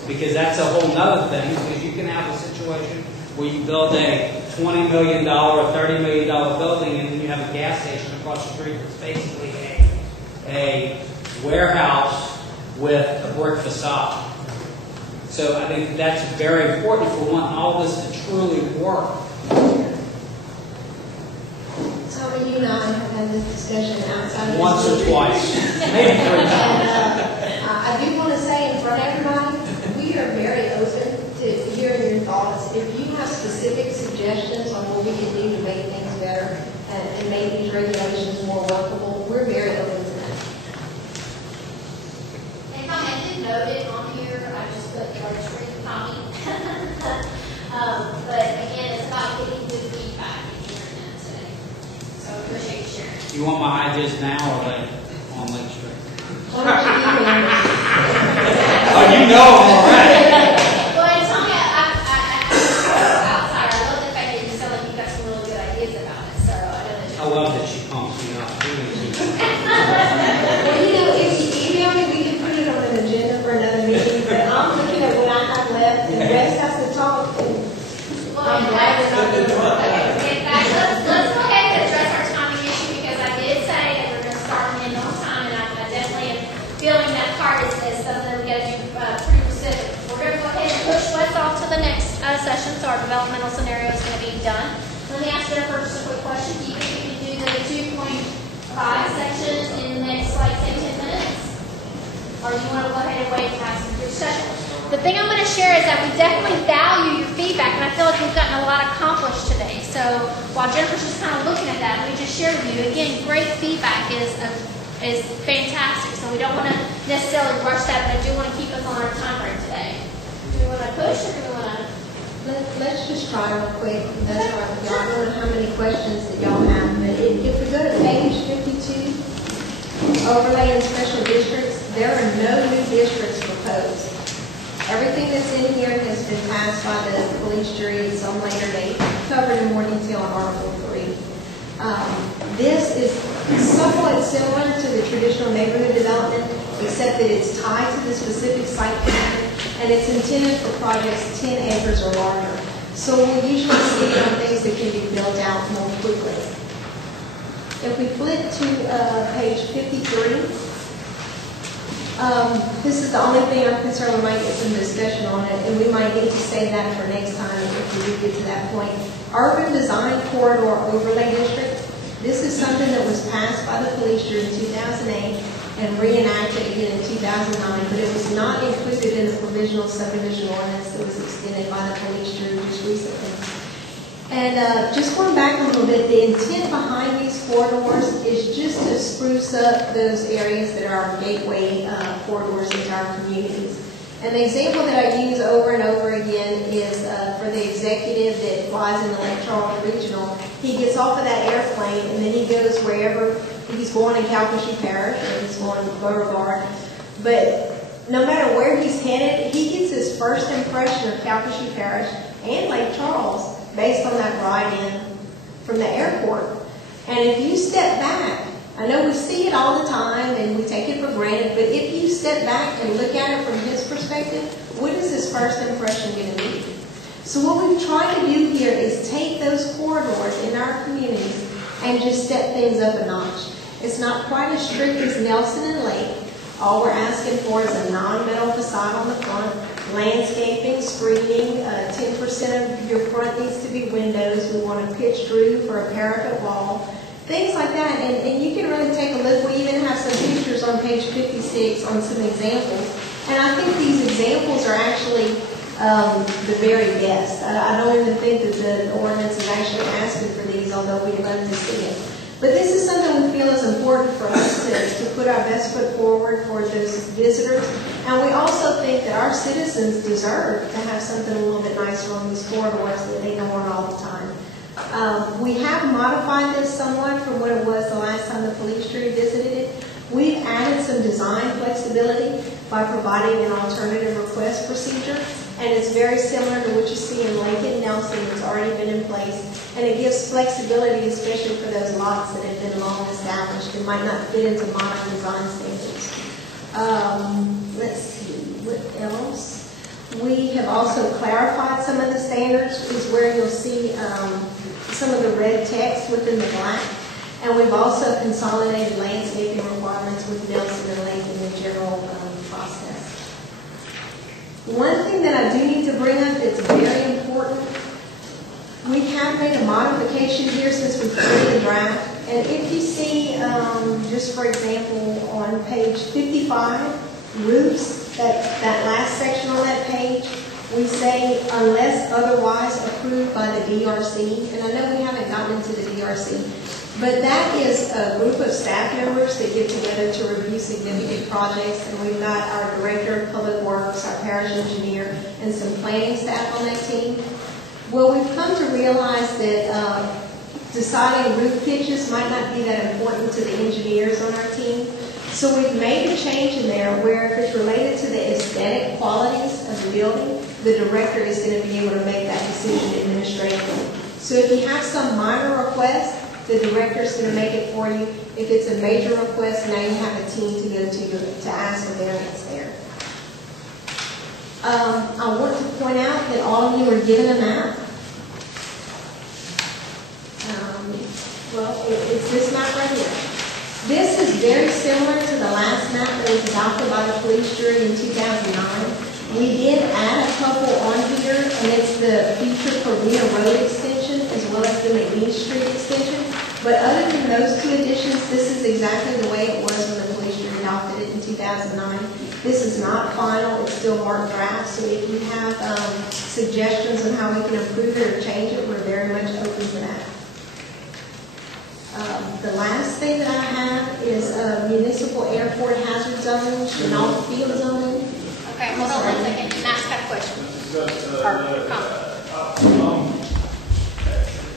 Because that's a whole nother thing, because you can have a situation where you build a $20 million or $30 million building and then you have a gas station across the street that's basically a warehouse with a brick facade. So I think that's very important for wanting all this to truly work. Tony, you and I have had this discussion outside of Once or twice, maybe 3 times. And I do want to say in front of everybody, we are very open to hearing your thoughts. If you have specific suggestions on what we can do to make things better and make these regulations more workable, we're very open to that. And Tommy, I did note it on here. I just put Lake Street Tommy. But again, it's about getting good feedback and hearing that today. So I appreciate you sharing. You want my ideas now or later on Lake Street? Why don't you email me? Oh, you know them already. Well, and Tommy, outside, I love the fact that you sound like you've got some really good ideas about it. So I know that I love that she pumps me up. Well, you know, if you email me, we can put it on an agenda for another meeting, but I'm looking at what I have left, and Wes has to talk, and I'm glad we're not doing that. In fact, let's go ahead and address our timing issue because I did say that we're going to start in on time, and I definitely am feeling that part is something that we got to do pretty specific. We're going to go ahead and push Wes off to the next session, so our developmental scenario is going to be done. Let me ask Jennifer just a quick question. Do you think we can do the 2.5 section in the next, like, say, 10 minutes? Or do you want to go ahead and wait and have some discussion? The thing I'm going to share is that we definitely value your feedback, and I feel like we've gotten a lot accomplished today. So while Jennifer's just kind of looking at that, let me just share with you, again, great feedback is fantastic. So we don't want to necessarily rush that, but I do want to keep us on our time frame today. Do we want to push or do we want to? Let's just try real quick. That's all right with y'all. I don't know how many questions that y'all have, but if we go to page 52, overlay and special districts, there are no new districts proposed. Everything that's in here has been passed by the police jury at some later date, covered in more detail in Article 3. This is somewhat similar to the traditional neighborhood development, except that it's tied to the specific site plan, and it's intended for projects 10 acres or larger. So we'll usually see it on things that can be built out more quickly. If we flip to page 53, this is the only thing I'm concerned we might get some discussion on it, and we might need to save that for next time if we do get to that point. Urban Design Corridor Overlay District. This is something that was passed by the police jury in 2008 and reenacted again in 2009, but it was not included in the provisional subdivision ordinance that was extended by the police jury just recently. And just going back a little bit, the intent behind these corridors is just to spruce up those areas that are our gateway corridors into our communities. And the example that I use over and over again is for the executive that flies in the Lake Charles Regional. He gets off of that airplane and then he goes wherever he's going in Calcasieu Parish or he's going to Beauregard. But no matter where he's headed, he gets his first impression of Calcasieu Parish and Lake Charles based on that ride-in from the airport. And if you step back, I know we see it all the time and we take it for granted, but if you step back and look at it from his perspective, what is his first impression going to be? So what we've tried to do here is take those corridors in our communities and just step things up a notch. It's not quite as strict as Nelson and Lake. All we're asking for is a non-metal facade on the front, landscaping, screening, 10% of your front needs to be windows. We want a pitched roof or a parapet wall, things like that. And you can really take a look. We even have some pictures on page 56 on some examples. And I think these examples are actually the very best. I don't even think that the ordinance is actually asking for these, although we'd love to see it. But this is something we feel is important for us to put our best foot forward for those visitors. And we also think that our citizens deserve to have something a little bit nicer on these corridors that they go on all the time. We have modified this somewhat from what it was the last time the police jury visited it. We've added some design flexibility by providing an alternative request procedure. And it's very similar to what you see in Lake and Nelson. It's already been in place. And it gives flexibility, especially for those lots that have been long established and might not fit into modern design standards. Let's see, what else? We have also clarified some of the standards, is where you'll see some of the red text within the black. And we've also consolidated landscaping requirements with Nelson and Lake in the general process. One thing that I do need to bring up that's very important, we have made a modification here since we created the draft. And if you see, just for example, on page 55, roofs, that last section on that page, we say unless otherwise approved by the DRC. And I know we haven't gotten into the DRC, but that is a group of staff members that get together to review significant projects. And we've got our Director of Public Works, our Parish Engineer, and some planning staff on that team. Well, we've come to realize that deciding roof pitches might not be that important to the engineers on our team. So we've made a change in there where if it's related to the aesthetic qualities of the building, the director is going to be able to make that decision administratively. So if you have some minor request, the director is going to make it for you. If it's a major request, now you have a team to go to ask for variance there. I want to point out that all of you are given a map. It's this map right here. This is very similar to the last map that was adopted by the police jury in 2009. We did add a couple on here, and it's the feature for Reno Road extension as well as the McNeese Street extension. But other than those two additions, this is exactly the way it was when the police jury adopted it in 2009. This is not final, it's still marked draft, so if you have suggestions on how we can improve it or change it, we're very much open to that. The last thing that I have is municipal airport hazard zones, Chenal field zoning. Okay, hold on 1 second. Matt's got a question.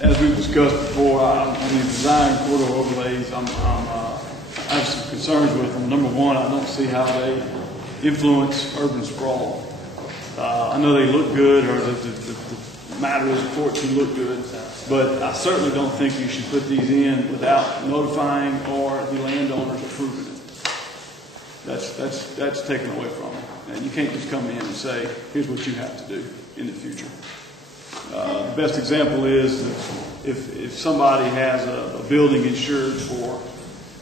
As we've discussed before, on the design corridor overlays, I have some concerns with them. Number one, I don't see how they influence urban sprawl. I know they look good, or the matter is for it to look good, but I certainly don't think you should put these in without notifying or the landowners approving it. That's taken away from them. And you can't just come in and say, here's what you have to do in the future. The best example is if somebody has a building insured for,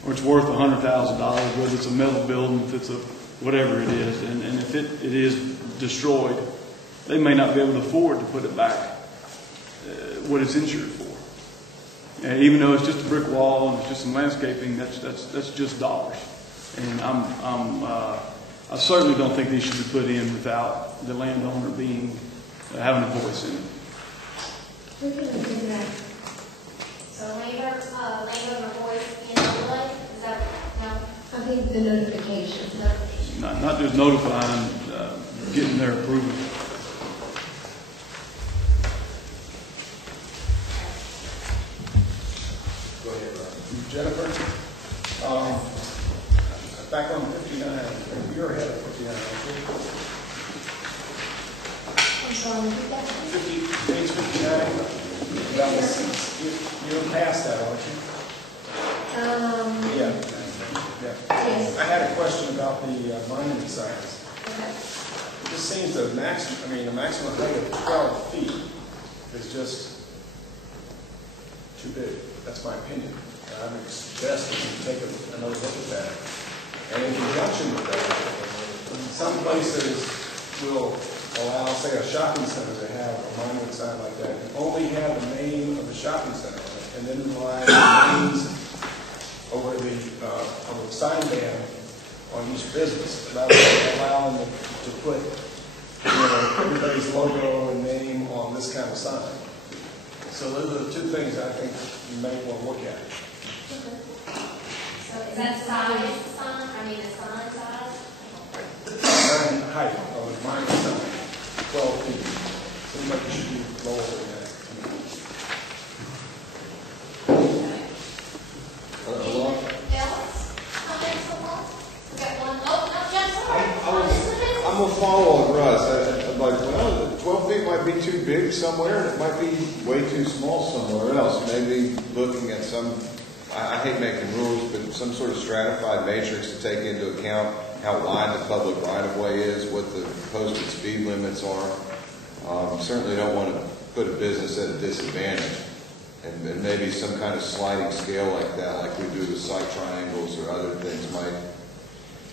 or it's worth $100,000, whether it's a metal building, if it's a whatever it is, and if it is destroyed, they may not be able to afford to put it back what it's insured for. And even though it's just a brick wall and it's just some landscaping, that's just dollars. And I certainly don't think these should be put in without the landowner having a voice in it. We can do that. So landowner voice in overlay, is that, no? I think the notification. Not just notifying, getting their approval. Go ahead, Jennifer. Back on 59, you're ahead of 59, aren't you? I'm sorry, Page 59. You're past that, aren't you? Yeah. Yes. I had a question about the monument signs. Okay. It just seems the maximum height of 12 feet is just too big. That's my opinion. I would suggest that you take another look at that. And in conjunction with that, some places will allow, say, a shopping center to have a monument sign like that and only have the name of the shopping center on it, and then rely on the names over the sign band on each business, allow them to put everybody's logo and name on this kind of sign. So those are the two things I think you may want to look at. So is that size, sign, I mean, the sign size? Height, mine is 12 feet. Seems like it should be lower than that. Anything else? Comments on that? We got one, oh, no, Jeff, sorry. I'm gonna follow on Russ. I'm like, well, 12 feet might be too big somewhere, and it might be way too small somewhere else. Maybe looking at some, I hate making rules, but some sort of stratified matrix to take into account how wide the public right-of-way is, what the posted speed limits are. Certainly don't want to put a business at a disadvantage. And maybe some kind of sliding scale like that, like we do with sight triangles or other things,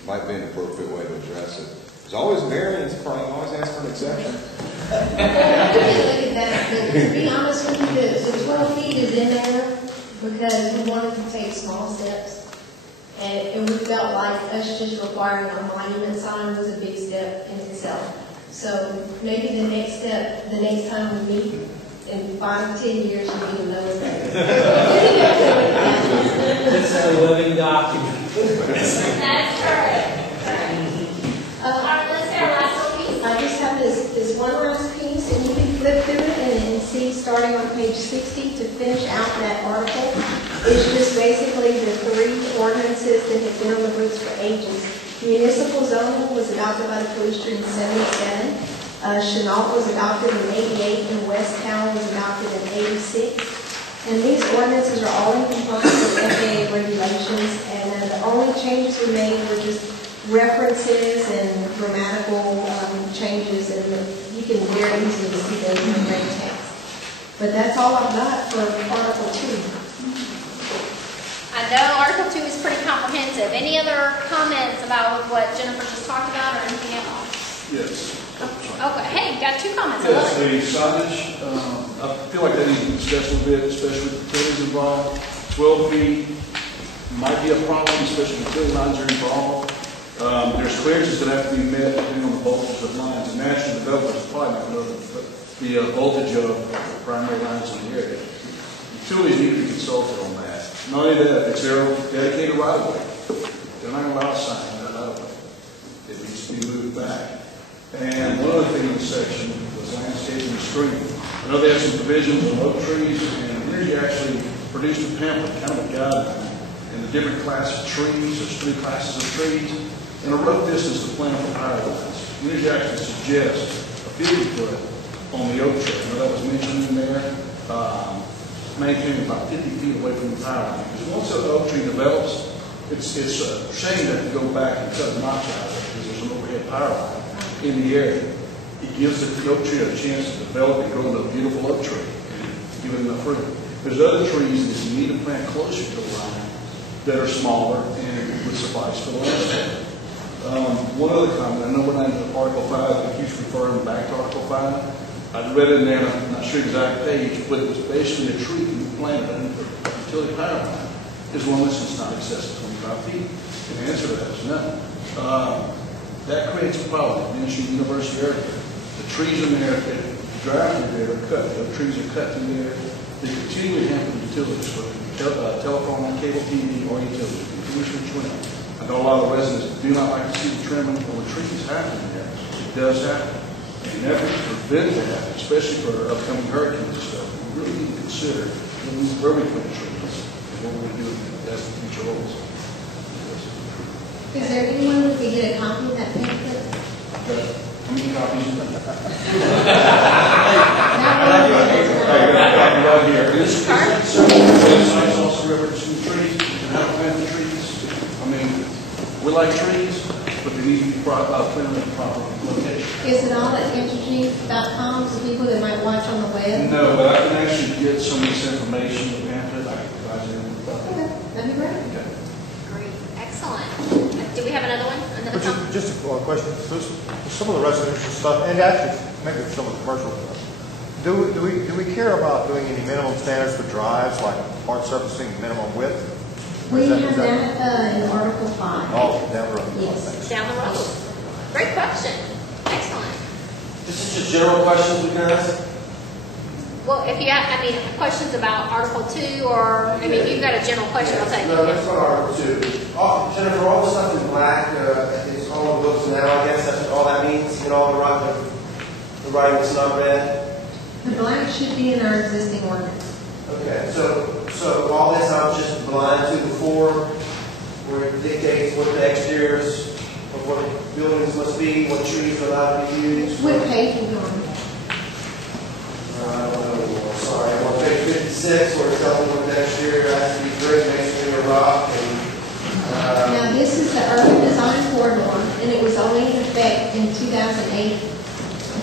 might be an appropriate way to address it. There's always variance, probably always ask for an exception. Look at that, but to be honest with you, the 12 feet is in there because we wanted to take small steps. And we felt like us just requiring a monument sign was a big step in itself. So maybe the next step, the next time we meet, in 5 to 10 years, we need to know that. It's a living document. That's correct. All right, let's hear our last little piece. I just have this one last piece, and you can flip through it and see, starting on page 60, to finish out that article. It's just basically the 3 ordinances that have been on the books for ages. Municipal zoning was adopted by the Commission in 77. Chenault was adopted in 88, and West Town was adopted in 86. And these ordinances are all in compliance with FAA regulations, and the only changes we made were just references and grammatical changes, and you can very easily see those in the red text. But that's all I've got for Article 2. I know Article 2 is pretty comprehensive. Any other comments about what Jennifer just talked about or anything else? Yes. Okay, hey, got 2 comments. I love Yes, it. the signage, I feel like that needs to be discussed a little bit, especially with the utilities involved. 12 feet might be a problem, especially when utility lines are involved. There's clearances that have to be met depending on the voltage of lines. And national developers probably not know the voltage of primary lines in the area. Utilities need to be consulted on that. Not only that, it's their dedicated right of way. They're not going to allow a sign on that right of way. It needs to be moved back. And one other thing in this section was landscaping the street. I know they have some provisions on oak trees, and Energy actually produced a pamphlet, kind of a guideline, in the different classes of trees. There's 3 classes of trees, and I wrote this as the plan for power lines. Energy actually suggests a 50-foot on the oak tree. I know that was mentioned in there. Maintaining about 50 feet away from the power line. Because once the oak tree develops, it's a shame to have to go back and cut a notch out of it because there's an overhead power line in the area. It gives the oak tree a chance to develop and grow into a beautiful oak tree and give it enough fruit. There's other trees that you need to plant closer to the line that are smaller and would suffice for the landscape. One other comment, I know we're not into Article 5, I keep referring back to Article 5. I read it in there, I'm not sure the exact page, but it was basically a tree you planted underneath the utility power line as long as it's not excess of 25 feet. And the answer to that is no. That creates a problem in the university area. The trees in there, if you drive through there, are cut. The trees are cut through there. They continually hamper utilities for telephone, cable TV, or utilities. Continuously trim. I know a lot of residents do not like to see the trimming or the trees happening there. It does happen. And that would prevent that, especially for upcoming hurricanes and stuff. We really need to consider where we plant trees and what we're doing as the future holds. Is there anyone who could get a copy of that pamphlet? How many copies? Right here. This website also references the trees and how to plant the trees. I mean, we like trees, but they need to be planted in the proper location. Is it all at Entergy.com for people that might watch on the web? No, but I can actually get some of this information, the pamphlet, I can provide you with. Okay, that'd be great. Okay. Great, excellent. Do we have another one? Another comment? Just a question. Some of the residential stuff, and actually maybe some of the commercial stuff, do we care about doing any minimum standards for drives, like hard surfacing, minimum width? We have that in Article 5. Oh, down the road. Yes. Down the road. Great question. Excellent. This is just general questions we can ask. Well, if you have, I mean, questions about Article 2, or, I mean, if you've got a general question, I'll take it. No, that's not Article 2. Jennifer, all the stuff in black, it's all the books now, I guess that's all that means, you know, all the writing that's not red. The blank should be in our existing ordinance. Okay, so all this, I was just blind to before, where it dictates what the exteriors of what buildings must be, what trees are allowed to be used. What page are you on? I don't know anymore, sorry. I'm on page 56, where it tells me what the exterior has to be brick, masonry, or rock, and, Now, this is the urban design corridor, and it was only in effect in 2008,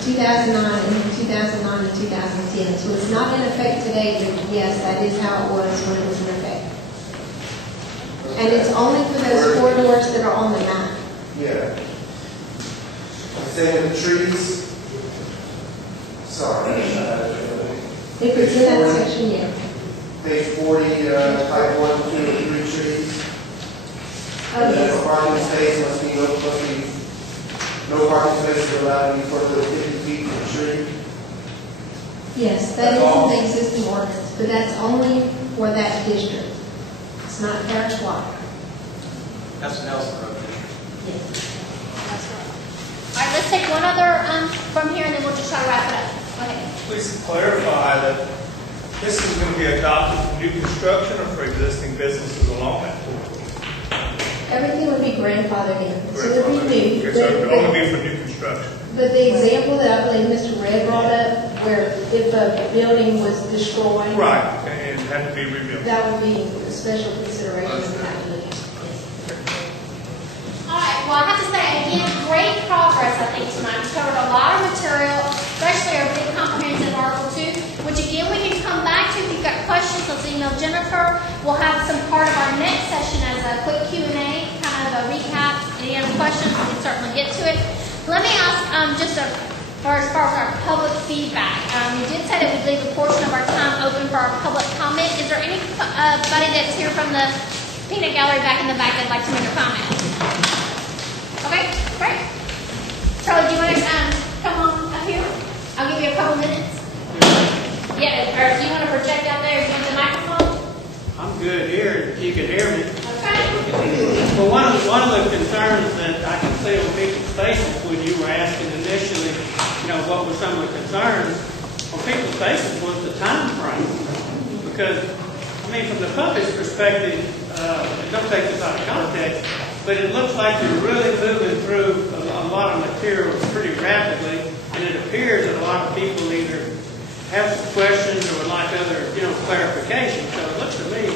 2009, and then 2009 and 2010. So it's not in effect today, but yes, that is how it was when it was in effect. And it's only for those corridors that are on the map. yeah. Same with the trees. Sorry. If it's in that section, yes. Page 40, type 1, 2, and 3 trees. Oh, And then yes. a parking space must be no parking spaces are allowed to be further than 50 feet from the tree. Yes, that is in the existing ordinance, but that's only for that district. It's not parish wide. That's Nelson Road. Yes. That's right. All right, let's take one other from here, and then we'll just try to wrap it up. Go ahead. Please clarify that this is going to be adopted for new construction or for existing businesses along that corridor? Everything would be grandfathered in. So it would be new. Okay, so it would only be for new construction. But the example that I believe Mr. Red brought up, where if a building was destroyed. Right, and it had to be rebuilt. That would be a special consideration of that building. All right, well, I have to say, again, great progress, I think, tonight. We covered a lot of material, especially our big comprehensive Article 2, which again, we can come back to. If you've got questions, let's email Jennifer. We'll have some part of our next session as a quick Q&A, kind of a recap. Any other questions, we can certainly get to it. Let me ask as far as our public feedback. We did say that we'd leave a portion of our time open for our public comment. Is there anybody that's here from the peanut gallery back in the back that'd like to make a comment? Okay, great. Charlie, do you want to come on up here? I'll give you a couple minutes. Yeah, or do you want to project out there? Do you want the microphone? I'm good here, if you can hear me. Okay. Well, one of the concerns that I can see on people's faces when you were asking initially, you know, what were some of the concerns on people's faces was the time frame. Because, I mean, from the public's perspective, don't take this out of context, but it looks like you're really moving through a lot of material pretty rapidly, and it appears that a lot of people either have some questions or would like other, you know, clarification. So it looks to me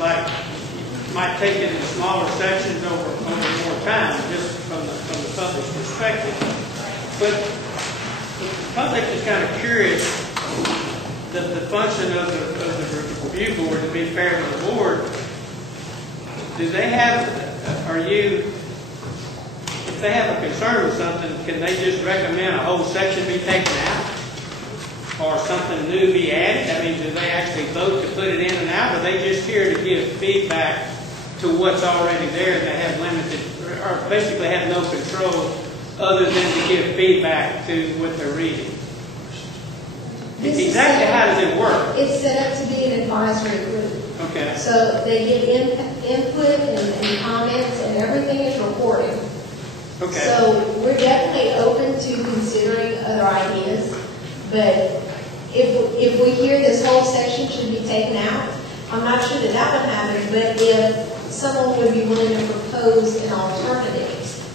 like you might take it in smaller sections over more time, just from the public's perspective. But the public is kind of curious that the function of the review board, to be fair to the board, do they have, if they have a concern with something, can they just recommend a whole section be taken out? Or something new be added? I mean, do they actually vote to put it in and out? Or are they just here to give feedback to what's already there and they have limited, or basically have no control other than to give feedback to what they're reading? Exactly how does it work? It's set up to be an advisory group. Okay. So they give input and comments, and everything is recorded. Okay. So we're definitely open to considering other ideas, but if we hear this whole section should be taken out, I'm not sure that would happen, but if someone would be willing to propose an alternative,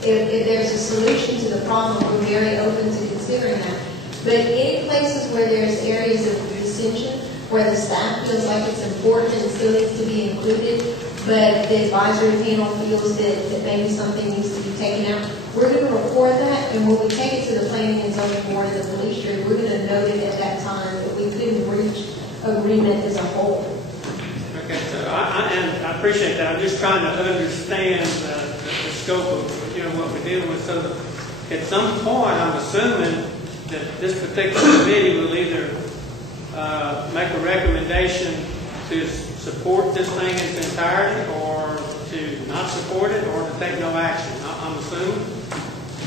if there's a solution to the problem, we're very open to considering that. But any places where there's areas of dissension, where the staff feels like it's important and still needs to be included, but the advisory panel feels that maybe something needs to be taken out, we're going to record that, and when we take it to the planning and zoning board and the police jury, we're going to note it at that time that we couldn't reach agreement as a whole. Okay, so I appreciate that. I'm just trying to understand the scope of, you know, what we're dealing with. So that at some point, I'm assuming that this particular committee will either make a recommendation to support this thing in its entirety, or to not support it, or to take no action. I'm assuming.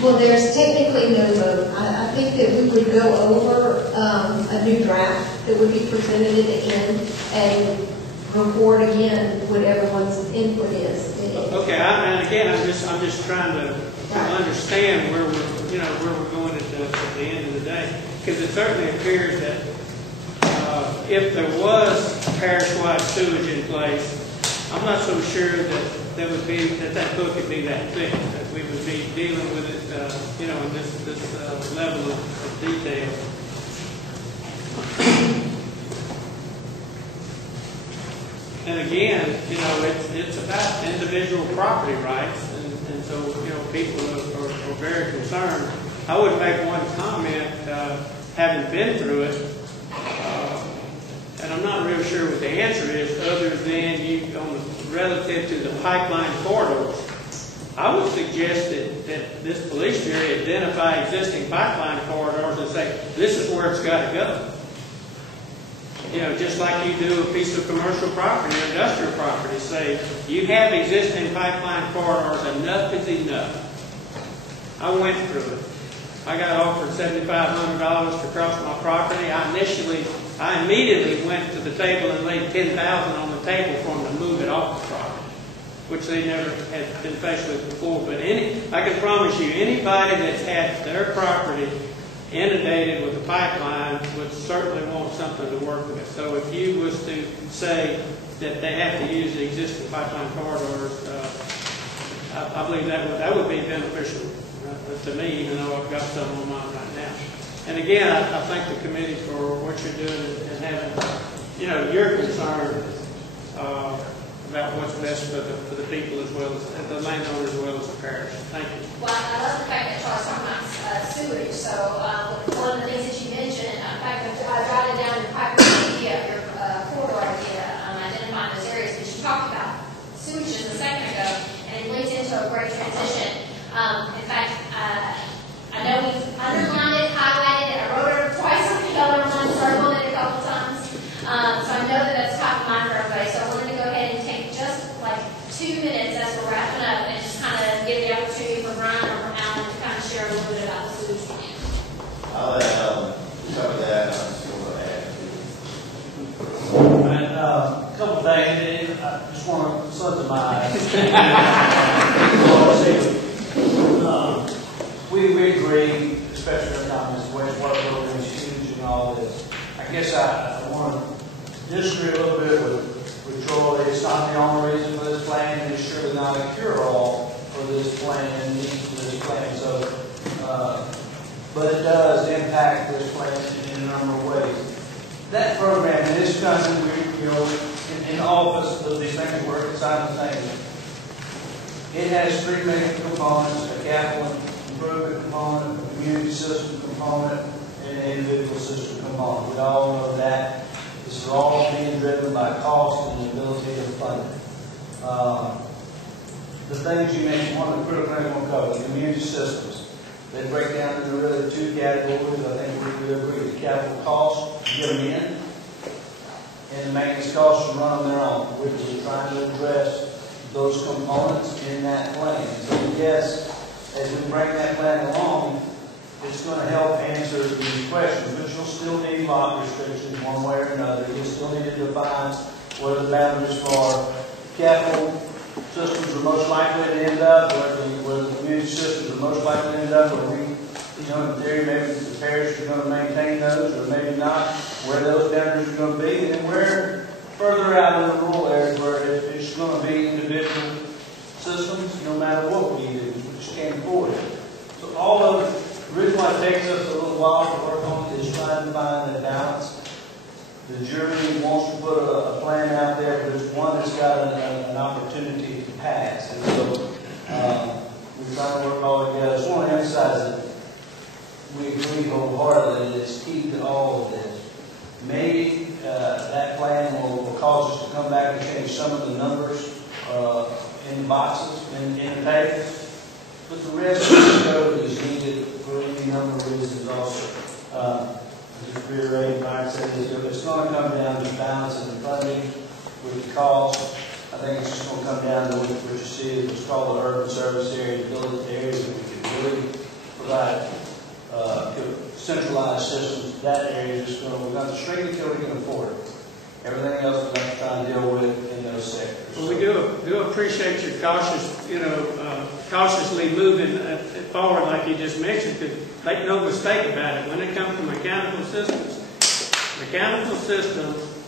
Well, there's technically no vote. I think that we would go over a new draft that would be presented at the end and report again what everyone's input is. Okay, and again, I'm just trying to understand where we're going at the end of the day, because it certainly appears that if there was parish-wide sewage in place, I'm not so sure that that book would be that thick, that we would be dealing with it, in this level of detail. And again, it's about individual property rights, and so, people are very concerned. I would make one comment, having been through it, and I'm not real sure what the answer is, other than relative to the pipeline corridors. I would suggest that this police jury identify existing pipeline corridors and say, this is where it's got to go. Just like you do a piece of commercial property or industrial property, say, you have existing pipeline corridors, enough is enough. I went through it. I got offered $7,500 to cross my property. I immediately went to the table and laid $10,000 on the table for them to move it off the property, which they never had been faced with before. But I can promise you, anybody that's had their property inundated with a pipeline would certainly want something to work with. So if you was to say that they have to use the existing pipeline corridors, I believe that would be beneficial to me, even though I've got some on mine right now. And again, I thank the committee for what you're doing and having, your concern about what's best for the people as well as the landowners as well as the parish. Thank you. Well, I love the fact that Charles talking about sewage. So one of the things that you mentioned, in fact, I jotted down your pipeline idea, your corridor idea, identifying those areas, because you talked about sewage just a second ago, and it leads into a great transition. In fact, I know we've underlined it, highlighted it, I wrote it twice on the other one, circled it a couple times. So I know that that's top of mind for everybody. So I wanted to go ahead and take just like 2 minutes as we're wrapping up and just kind of give the opportunity for Brian or for Alan to kind of share a little bit about the sewage plan. I'll let cover that. I'm just going to add. And a couple things, I just want to slip to my eyes. We agree, especially on this wastewater program is huge and all this. I guess I want to disagree a little bit with Troy. It's not the only reason for this plan, and it's surely not a cure-all for this plan and needs for this plan. So, but it does impact this plan in a number of ways. That program in this country, in the office, these things work simultaneously. It has 3 main components: a capital improvement component, a community system component, and an individual system component. We all know that. This is all being driven by cost and the ability to fund it. The things you mentioned, one of the critical things we'll cover, the community systems. They break down into really 2 categories. I think we agree. The capital costs, get them in, and the maintenance costs to run on their own, which we're trying to address those components in that plan. So yes, as we bring that plan along, it's going to help answer these questions, but you'll still need lot restrictions one way or another. You'll still need to define where the boundaries for capital systems are most likely to end up, where the community systems are most likely to end up, where we, in theory, maybe the parish is going to maintain those, or maybe not, where those boundaries are going to be, and then where further out in the rural areas where it's going to be individual systems, no matter what we do, we just can't afford it. So all of it, the reason why it takes us a little while to work on it is trying to find that balance. The jury wants to put a plan out there, but it's one that's got an opportunity to pass. And so we're trying to work all together. I just want to emphasize that we agree wholeheartedly that it's key to all of this. Maybe that plan will cause us to come back and change some of the numbers in the boxes, in the tables. But the rest of the code is needed for any number of reasons also. Just reiterating, Brian said, it's going to come down to balancing the funding with the cost. I think it's just going to come down to what you see is what's called the urban service area, building areas that we can really provide centralized systems. That area is just going, we've got the string until we can afford it. Everything else we're going to try and deal with in those sectors. Well, we do appreciate your cautiously moving forward, like you just mentioned. Because make no mistake about it, when it comes to mechanical systems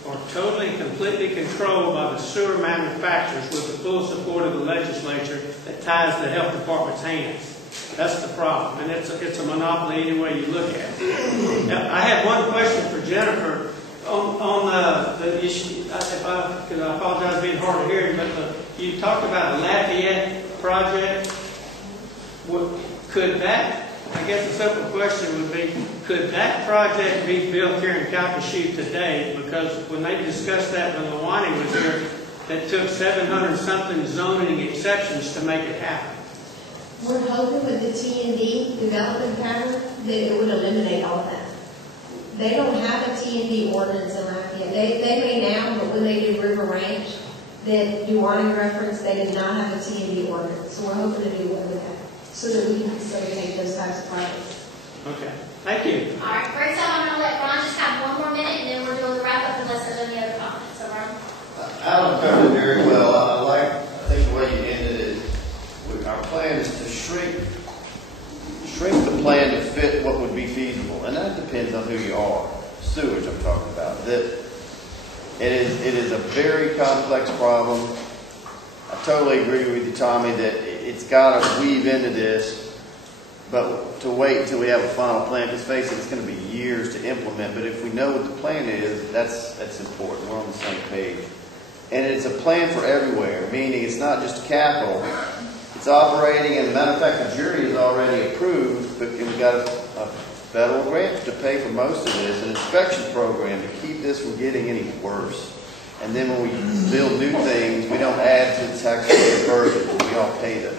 are totally and completely controlled by the sewer manufacturers with the full support of the legislature that ties the health department's hands. That's the problem, and it's a monopoly any way you look at it. Now, I have one question for Jennifer on the issue. Because I apologize for being hard of hearing, but you talked about the Lafayette project. Could that? I guess the simple question would be, could that project be built here in Calcasieu today? Because when they discussed that when Lawani was here, that took 700-something zoning exceptions to make it happen. We're hoping with the T&D development pattern that it would eliminate all of that. They don't have a T&D ordinance in Lafayette. They may now, but when they do River Ranch, that Duane referenced, they did not have a T&D ordinance. So we're hoping to do one with that, so that we can facilitate those types of projects. Okay. Thank you. All right, great. So I'm going to let Ron just have one more minute, and then we're doing the wrap up unless there's any other comments. So Ron. Alan covered it very well. I think the way you ended it, our plan is to shrink the plan to fit what would be feasible, and that depends on who you are. Sewage, I'm talking about. That it is a very complex problem. I totally agree with you, Tommy, that it's got to weave into this, but to wait until we have a final plan, because face it, it's going to be years to implement. But if we know what the plan is, that's important. We're on the same page, and it's a plan for everywhere, meaning it's not just capital. It's operating, and as a matter of fact, the jury is already approved, but we've got a federal grant to pay for most of this, an inspection program to keep this from getting any worse. And then when we build new things, we don't add to the taxpayer burden, we all pay them.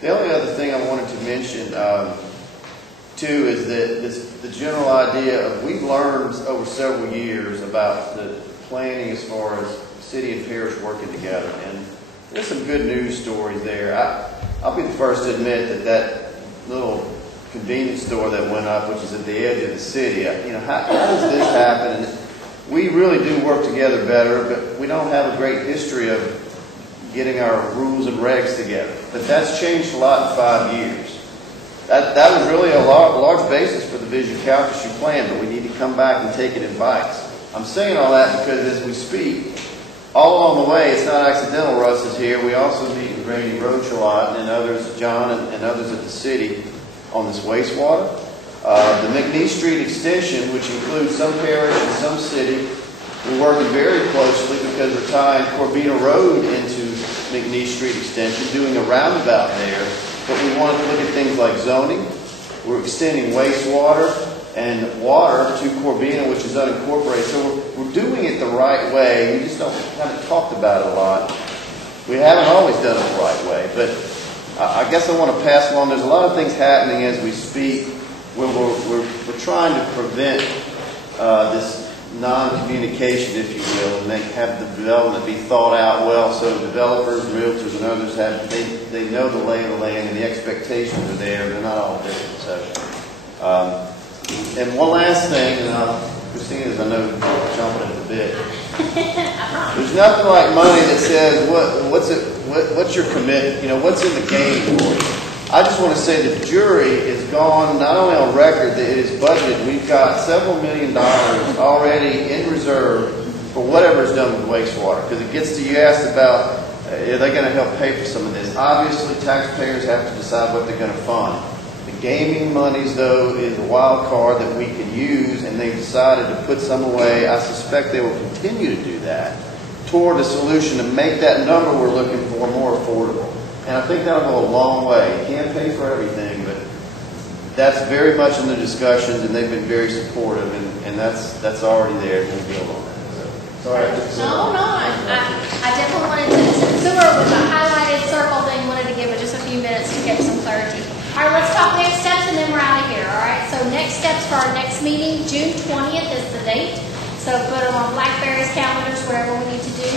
The only other thing I wanted to mention, too, is that the general idea of, we've learned over several years about the planning as far as city and parish working together. And there's some good news stories there. I'll be the first to admit that little convenience store that went up, which is at the edge of the city, how does this happen? And we really do work together better, but we don't have a great history of getting our rules and regs together. But that's changed a lot in 5 years. That was really a large basis for the Vision Calcasieu plan, but we need to come back and take it in bites. I'm saying all that because as we speak, all along the way, it's not accidental Russ is here. We also meet with Randy Roach a lot, and others, John and others at the city on this wastewater. The McNeese Street extension, which includes some parish and some city, we're working very closely because we're tying Corbina Road into McNeese Street extension, doing a roundabout there. But we want to look at things like zoning. We're extending wastewater and water to Corbina, which is unincorporated. So we're doing it the right way. We just haven't talked about it a lot. We haven't always done it the right way. But I guess I want to pass along. There's a lot of things happening as we speak. We're trying to prevent this non-communication, if you will, and have the development be thought out well, so developers, realtors, and others they know the lay of the land, and the expectations are there. They're not all different. So, and one last thing, and Christina, as I know, jumping at the bit. There's nothing like money that says what's your commitment? What's in the game for you? I just want to say the jury is gone, not only on record, that it is budgeted. We've got several $1 million already in reserve for whatever is done with wastewater. Because it gets to, you asked about, are they going to help pay for some of this? Obviously, taxpayers have to decide what they're going to fund. The gaming monies, though, is a wild card that we can use, and they've decided to put some away. I suspect they will continue to do that toward a solution to make that number we're looking for more affordable. And I think that'll go a long way. You can't pay for everything, but that's very much in the discussions, and they've been very supportive, and that's already there. We'll build on that. So, sorry. I definitely wanted to, sewer was a highlighted circle thing, wanted to give it just a few minutes to get some clarity. All right, let's talk next steps, and then we're out of here, all right? So next steps for our next meeting, June 20th is the date. So put them on Blackberry's calendars, whatever we need to do.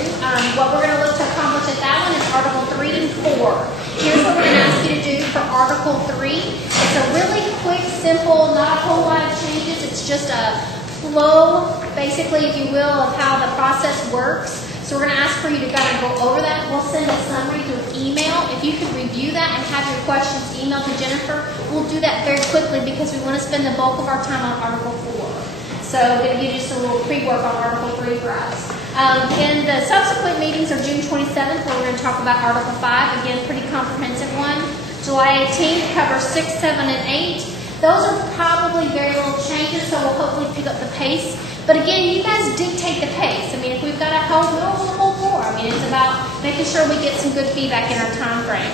What we're going to look to accomplish at that one is Article 3 and 4. Here's what we're going to ask you to to do for Article 3. It's a really quick, simple, not a whole lot of changes. It's just a flow, basically, if you will, of how the process works. So we're going to ask for you to kind of go over that. We'll send a summary through email. If you could review that and have your questions emailed to Jennifer, we'll do that very quickly because we want to spend the bulk of our time on Article 4. So I'm going to give you just a little pre-work on Article 3 for us. And the subsequent meetings are June 27th, where we're going to talk about Article 5. Again, pretty comprehensive one. July 18th covers 6, 7, and 8. Those are probably very little changes, so we'll hopefully pick up the pace. But again, you guys dictate the pace. I mean, if we've got to hold, we'll hold more. I mean, it's about making sure we get some good feedback in our time frame.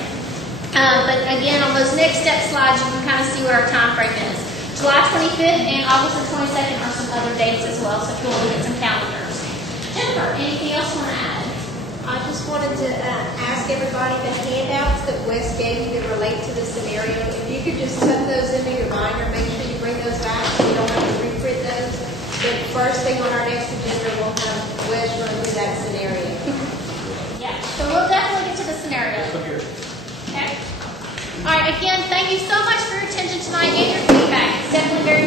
But again, on those next step slides, you can kind of see what our time frame is. July 25th and August the 22nd are some other dates as well, so if you want to look at some calendars. Jennifer, anything else you want to add? I just wanted to ask everybody, the handouts that Wes gave you that relate to the scenario, if you could just tuck those into your binder, make sure you bring those back so you don't have to reprint those. The first thing on our next agenda, we'll have Wes run through that scenario. Yeah, so we'll definitely get to the scenario. Okay. All right, again, thank you so much for your attention tonight and your feedback. It's definitely very